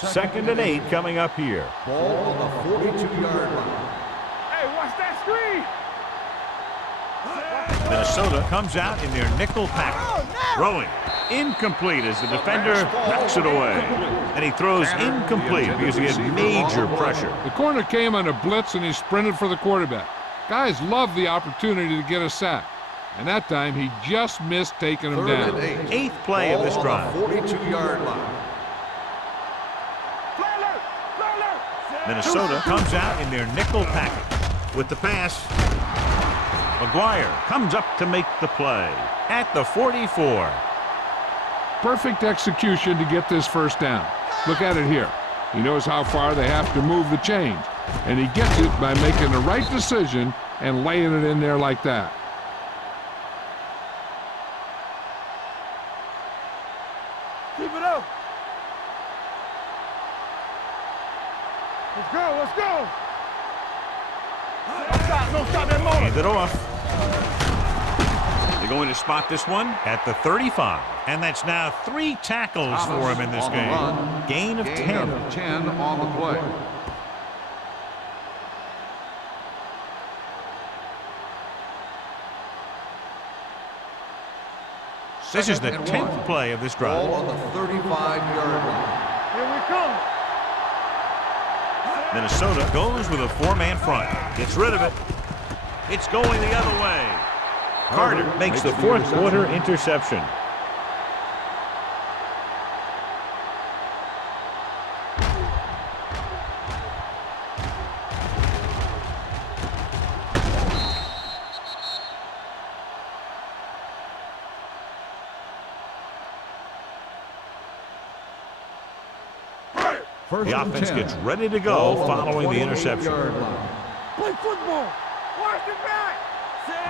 Second and 8 coming up here. Ball on the 42-yard line. Hey, watch that screen. Minnesota comes out in their nickel package. Throwing incomplete as the defender knocks it away. And he throws incomplete because he had major pressure. The corner came on a blitz and he sprinted for the quarterback. Guys love the opportunity to get a sack. And that time he just missed taking him down. Eighth play of this drive. 42-yard line. Minnesota comes out in their nickel package. With the pass, McGuire comes up to make the play at the 44. Perfect execution to get this first down. Look at it here. He knows how far they have to move the chains. And he gets it by making the right decision and laying it in there like that. Keep it up. Let's go, let's go. Don't stop that motor. Hand it off. They're going to spot this one at the 35. And that's now 3 tackles for him in this game. Gain of 10. Gain of 10 on the play. This is the 10th play of this drive. Ball on the 35-yard line. Here we come. Minnesota goes with a 4-man front. Gets rid of it. It's going the other way. Carter makes the fourth quarter interception. The offense gets ready to go following the interception. Play football. Watch the back.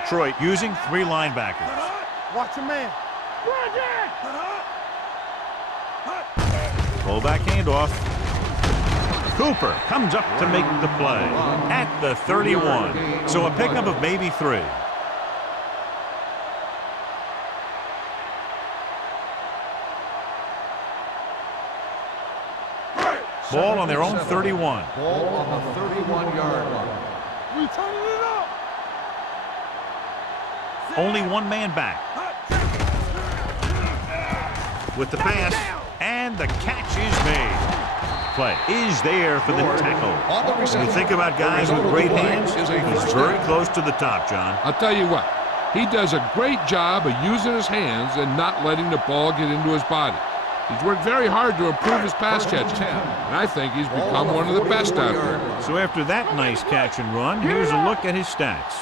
Detroit using 3 linebackers. Watch your man. Fullback handoff. Cooper comes up to make the play at the 31. So a pickup of maybe 3. Ball on their own 31. Ball on the 31-yard line. We turning it up. Only 1 man back. With the pass, and the catch is made. Play is there for the tackle. When you think about guys with great hands, he's very close to the top, John. I'll tell you what, he does a great job of using his hands and not letting the ball get into his body. He's worked very hard to improve his pass catching, and I think he's become one of the best out there. So after that nice catch and run, here's a look at his stats.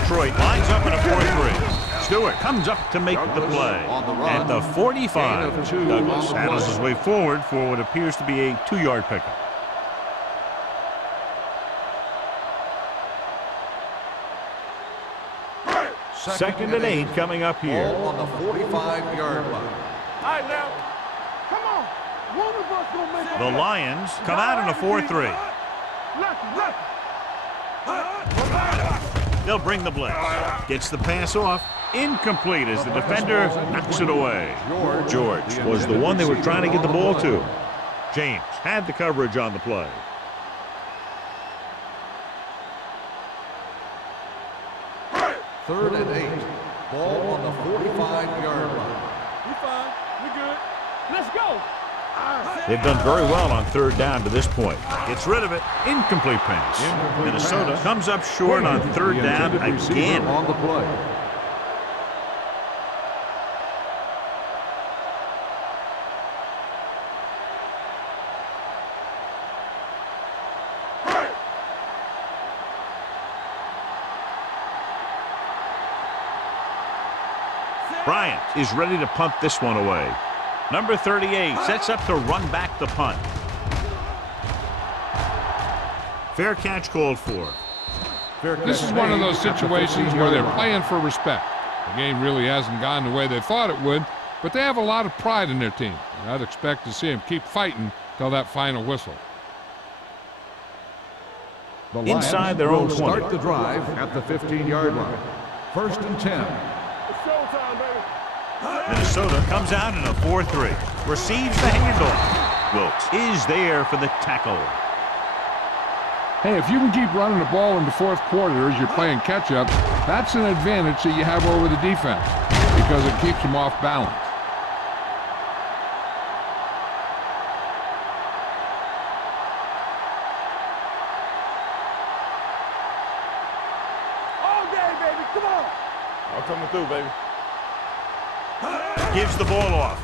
Detroit lines up in a 4-3. Stewart comes up to make the play at the 45. Douglas battles his way forward for what appears to be a 2-yard pickup. Second and 8 coming up here. Ball on the 45-yard line. All right, now. Come on. One of us gonna make it. The Lions come out in a 4-3. They'll bring the blitz. Gets the pass off. Incomplete as the defender knocks it away. George was the one they were trying to get the ball to. James had the coverage on the play. Third and 8. Ball on the 45-yard line. We fine. We good. Let's go. They've done very well on 3rd down to this point. Gets rid of it. Incomplete pass. Minnesota comes up short on 3rd down again. On the play. Bryant is ready to punt this one away. Number 38 sets up to run back the punt. Fair catch called for. This is one of those situations where they're playing for respect. The game really hasn't gone the way they thought it would, but they have a lot of pride in their team. And I'd expect to see them keep fighting till that final whistle. The Inside their own 20. Start the drive at the 15-yard line. 1st and 10. It's showtime, baby. Minnesota comes out in a 4-3. Receives the handoff. Wilkes is there for the tackle. Hey, if you can keep running the ball in the fourth quarter as you're playing catch-up, that's an advantage that you have over the defense because it keeps them off balance. All day, baby. Come on. I'm coming through, baby. Gives the ball off.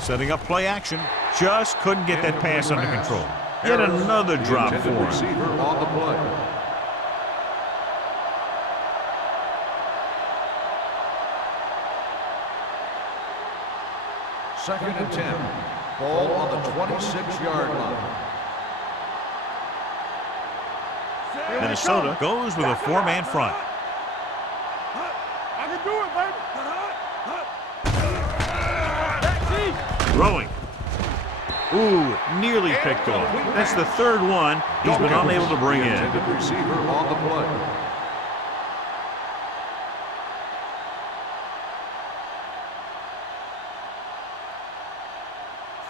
Setting up play action. Just couldn't get that pass under control. Yet another drop for him. Receiver on the play. Second and 10. Ball on the 26-yard line. Minnesota goes with a 4-man front. I can do it, baby. Throwing. Ooh, nearly picked off. That's the third one he's been unable to bring in. Intended receiver on the play.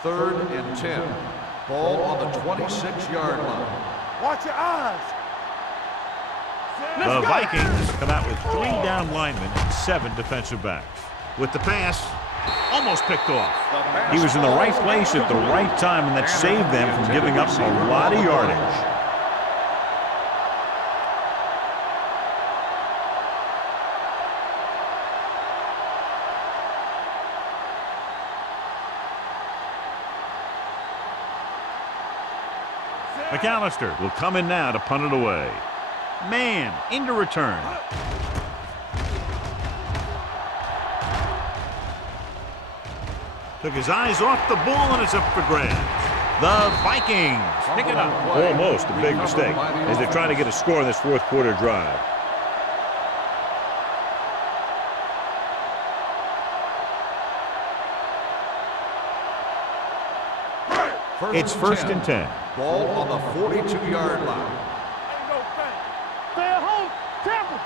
Third and 10. Ball on the 26-yard line. Watch your eyes. The Vikings come out with 3 down linemen and 7 defensive backs. With the pass, almost picked off. He was in the right place at the right time, and that saved them from giving up a lot of yardage. McAllister will come in now to punt it away. Man into return. Took his eyes off the ball, and it's up for grabs. The Vikings pick it up. Almost a big mistake as they're trying to get a score in this fourth quarter drive. It's 1st and 10. Ball on the 42-yard line. Ain't no thing. Stay at home. Temple.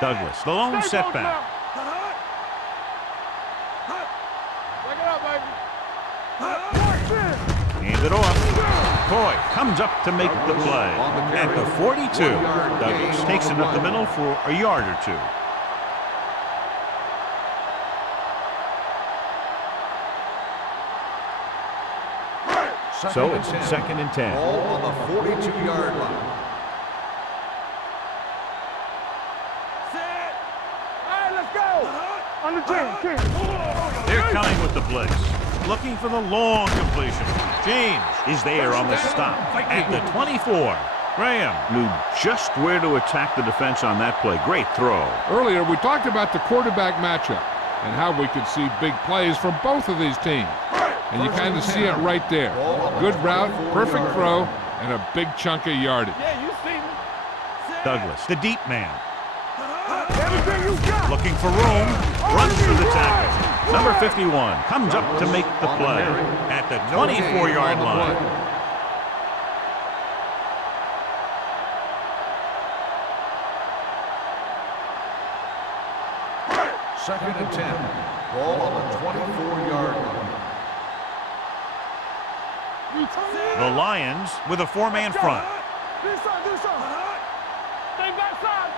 Douglas, the lone Stay setback. Check it out, baby. Hand it off. Coy comes up to make the play. At the 42, Douglas takes it up the middle for a yard or 2. So it's 2nd and 10. Ball on the 42-yard line. Set. All right, let's go. On the 10. They're coming with the blitz. Looking for the long completion. James is there on the stop at the 24. Graham knew just where to attack the defense on that play. Great throw. Earlier, we talked about the quarterback matchup and how we could see big plays from both of these teams. And you kind of see it right there. Good route, perfect throw, and a big chunk of yardage. Yeah, you see me. Douglas, the deep man. Everything you got. Looking for room, runs through the tackle. Number 51 comes up to make the play at the 24-yard line. Second and 10. Ball on the 24-yard line. The Lions with a 4-man front. This side. Stay backside.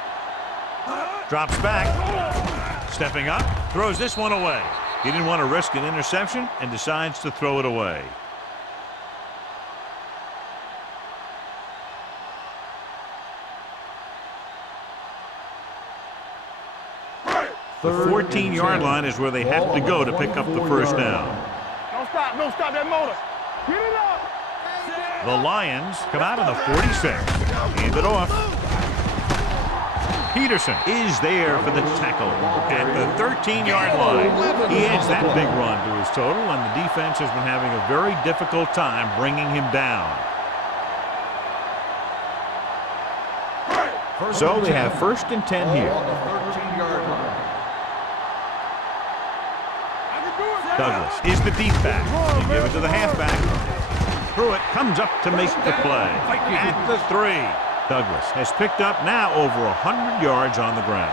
Drops back. Stepping up. Throws this one away. He didn't want to risk an interception and decides to throw it away. The 14-yard line is where they have to go to pick up the first down. Don't stop that motor. Get it up. The Lions come out in the 46. Hand it off. Peterson is there for the tackle at the 13-yard line. He adds that big run to his total, and the defense has been having a very difficult time bringing him down. So they have 1st and 10 here. On the 13-yard line. Douglas is the deep back. They give it to the halfback. Pruitt comes up to make the play. At the 3. Douglas has picked up now over 100 yards on the ground.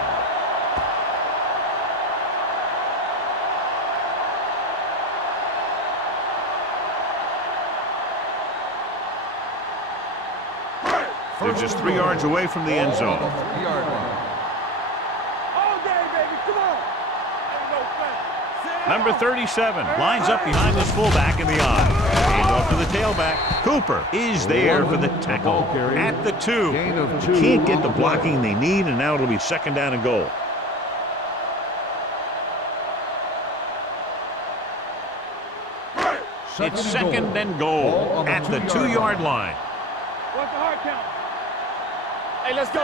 They're just 3 yards away from the end zone. On the 3-yard line. All day, baby. Come on. Ain't no fence. Number 37 lines up behind his fullback in the eye. Hands off to the tailback. Cooper is there for the tackle. At the 2. Gain of They 2 can't get on the the blocking they need, and now it'll be 2nd down and goal. It's 2nd and goal at the 2-yard line. What's the hard count? Hey, let's go.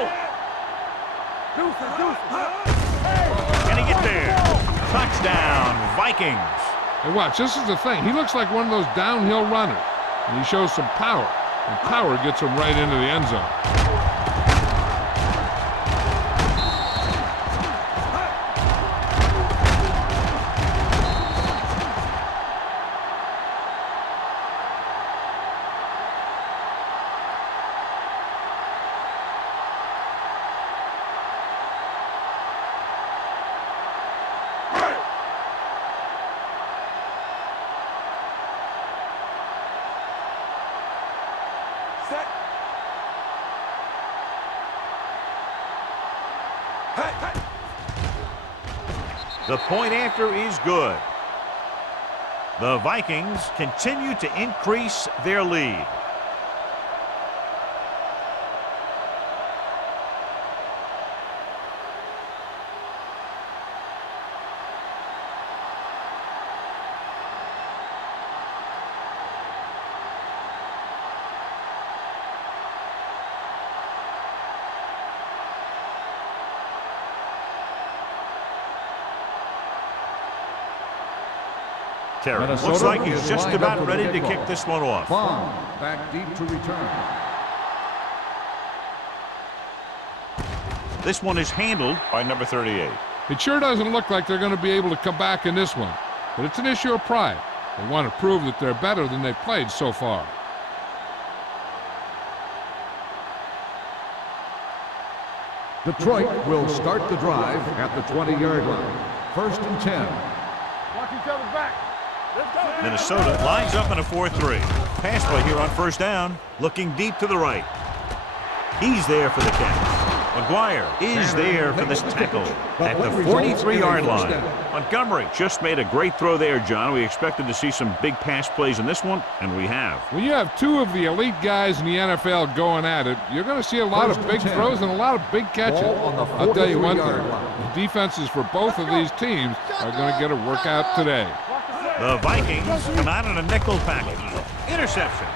Deuces. Can he get there? Touchdown, Vikings. And watch, this is the thing. He looks like one of those downhill runners. And he shows some power. And power gets him right into the end zone. Set. Hey. The point after is good. The Vikings continue to increase their lead. Terry looks like he's just about ready to kick this one off. Bond back deep to return. This one is handled by number 38. It sure doesn't look like they're going to be able to come back in this one. But it's an issue of pride. They want to prove that they're better than they've played so far. Detroit will start the drive at the 20-yard line. 1st and 10. Watch each other's back. Let's go. Minnesota lines up in a 4-3. Pass play here on 1st down, looking deep to the right. He's there for the catch. McGuire is there for this tackle at the 43-yard line. Montgomery just made a great throw there, John. We expected to see some big pass plays in this one, and we have. When you have 2 of the elite guys in the NFL going at it, you're going to see a lot of big throws and a lot of big catches. I'll tell you one thing, the defenses for both of these teams are going to get a workout today. The Vikings come out in a nickel package. Interception.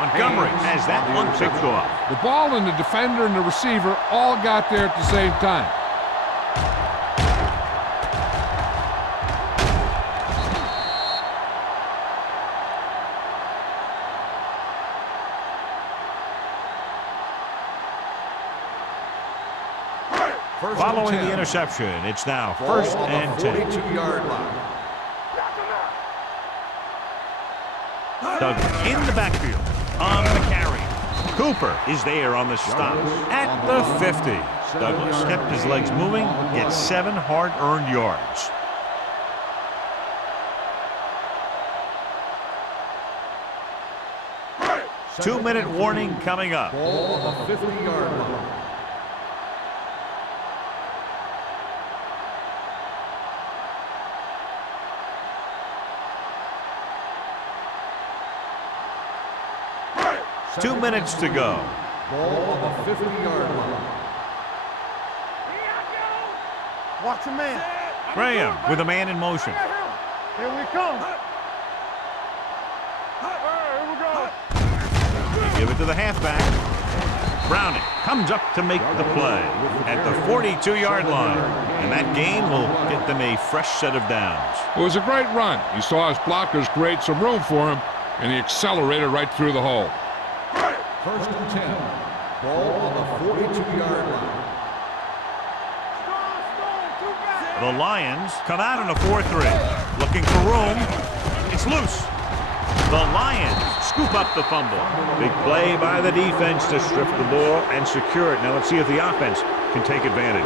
Montgomery has that one picked off. The ball and the defender and the receiver all got there at the same time. Following the interception, it's now 1st and 10. 42-yard line. Douglas in the backfield on the carry. Cooper is there on the stop at the 50. Douglas kept his legs moving, gets 7 hard-earned yards. Two-minute warning coming up. Ball on the 50-yard line. Two minutes to go. Ball on the 50-yard line. Watch a man. Graham with a man in motion. Here we come. Here we go. They give it to the halfback. Browning comes up to make the play at the 42-yard line. And that gain will get them a fresh set of downs. It was a great run. He saw his blockers create some room for him, and he accelerated right through the hole. 1st and 10. Ball on the 42-yard line. The Lions come out in a 4-3. Looking for room. It's loose. The Lions scoop up the fumble. Big play by the defense to strip the ball and secure it. Now let's see if the offense can take advantage.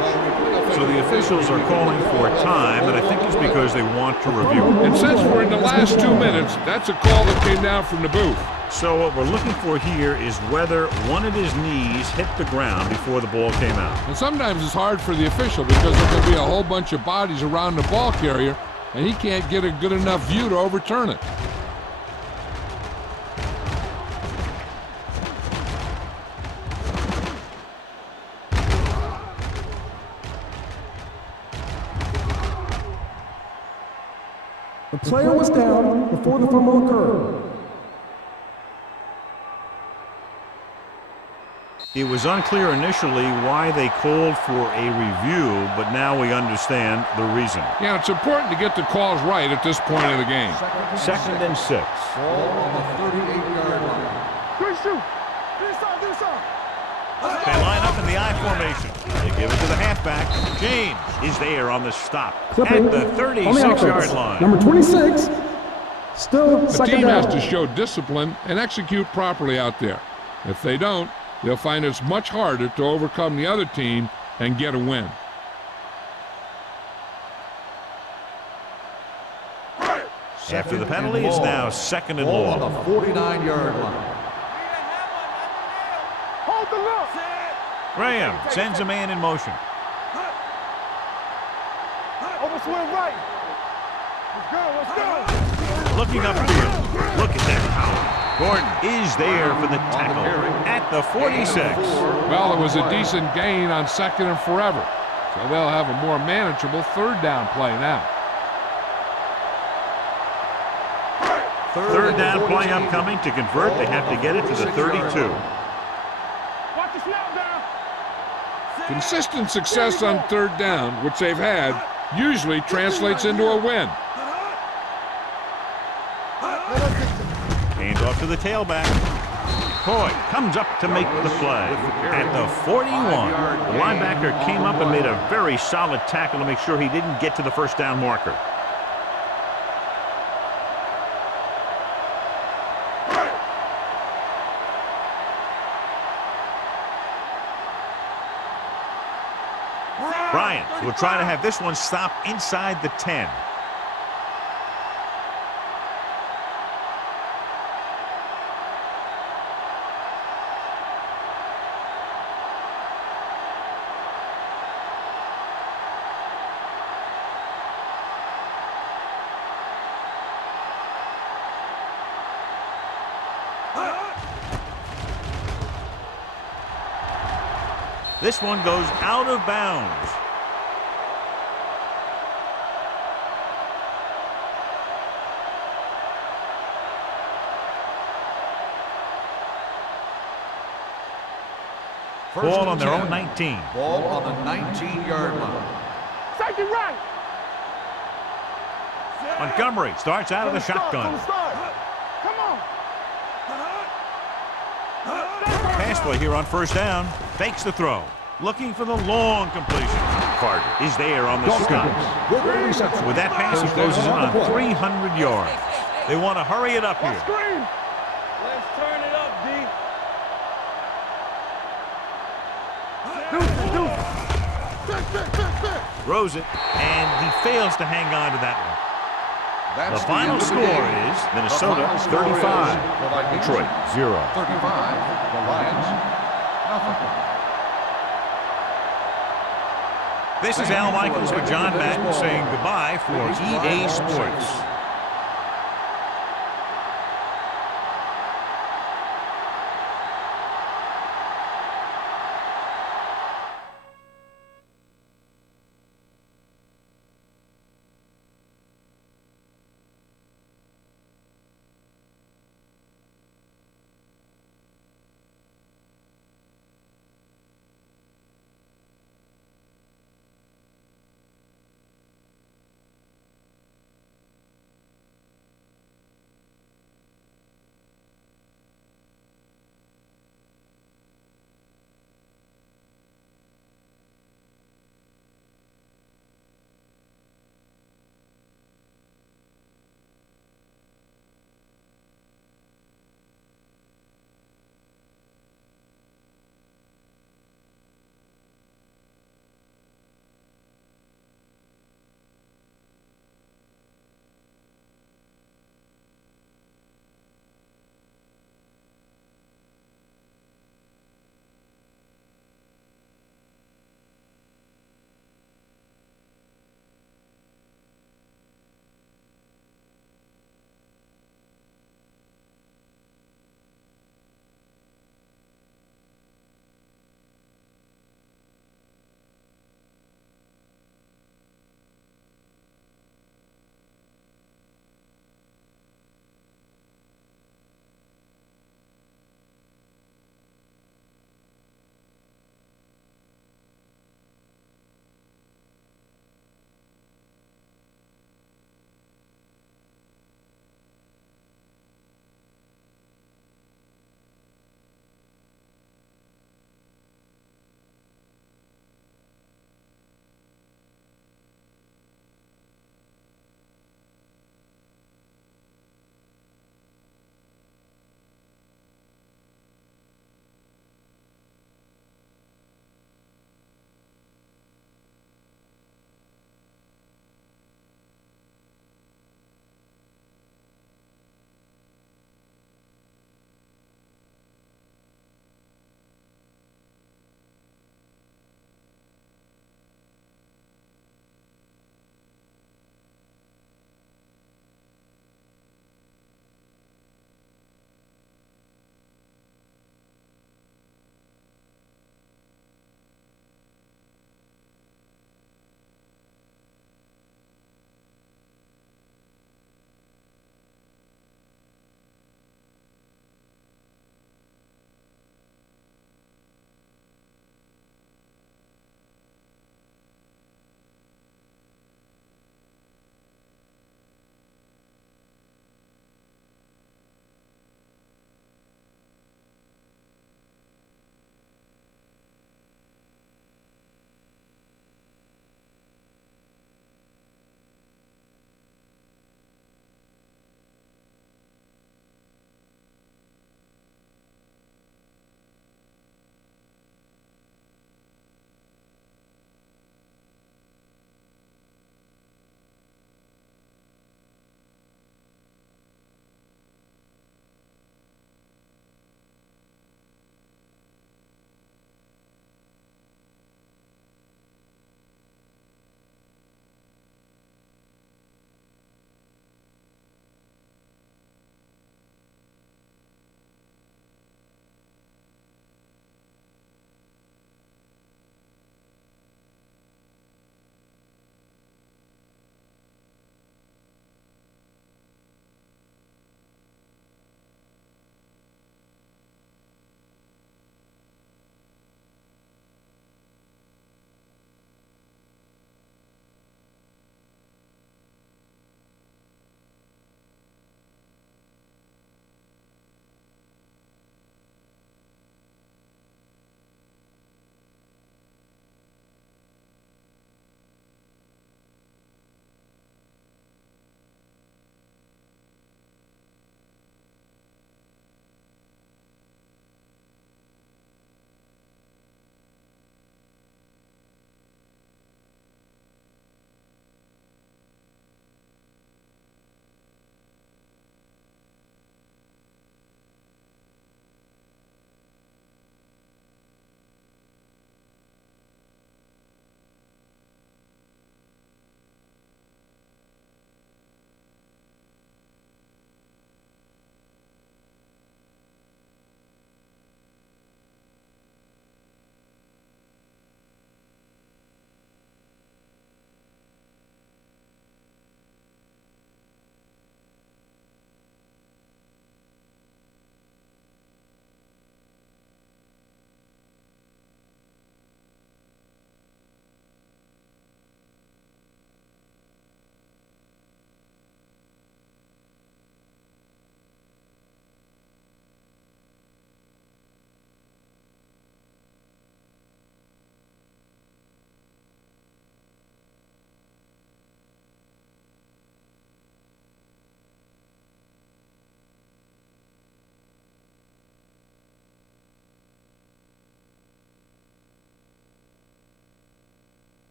So the officials are calling for time, and I think it's because they want to review. And since we're in the last 2 minutes, that's a call that came down from the booth. So what we're looking for here is whether one of his knees hit the ground before the ball came out. And sometimes it's hard for the official because there can be a whole bunch of bodies around the ball carrier, and he can't get a good enough view to overturn it. The player was down before the fumble occurred. It was unclear initially why they called for a review, but now we understand the reason. Yeah, it's important to get the calls right at this point of the game. Second and 6. Ball on the 38-yard line. Good shoot. Do something. They line up in the I formation. They give it to the halfback. James is there on the stop Clipping at the on the 36-yard offense. line. Number 26, still The second team has down. to show discipline and execute properly out there. If they don't, they'll find it's much harder to overcome the other team and get a win. After the penalty, it's now second and long. Ball on the 49-yard line. Hold the look. Graham sends a man in motion. Overswing right. Let's go. Looking upfield. Look at that power. Gordon is there for the tackle at the 46. Well, it was a decent gain on second and forever, so they'll have a more manageable third down play now. Third down play upcoming. To convert, they have to get it to the 32. Watch the snap down. Consistent success on third down, which they've had, usually translates into a win. Hands off to the tailback. Coy comes up to make the play at the 41. The linebacker came up and made a very solid tackle to make sure he didn't get to the first down marker. Bryant will try to have this one stop inside the 10. This one goes out of bounds. Ball on their own 19. Ball on the 19-yard line. Safety right. Montgomery starts out of the shotgun. Come on. Pass play here on first down. Fakes the throw. Looking for the long completion. Carter is there on the stop. With that pass, he closes in on 300 yards. They want to hurry it up here. Screen. Let's turn it up, D. Throws it, and he fails to hang on to that one. That's The final score is Minnesota 35, Detroit 0. 35, the Lions, nothing. This is Al Michaels with John Madden saying goodbye for EA Sports.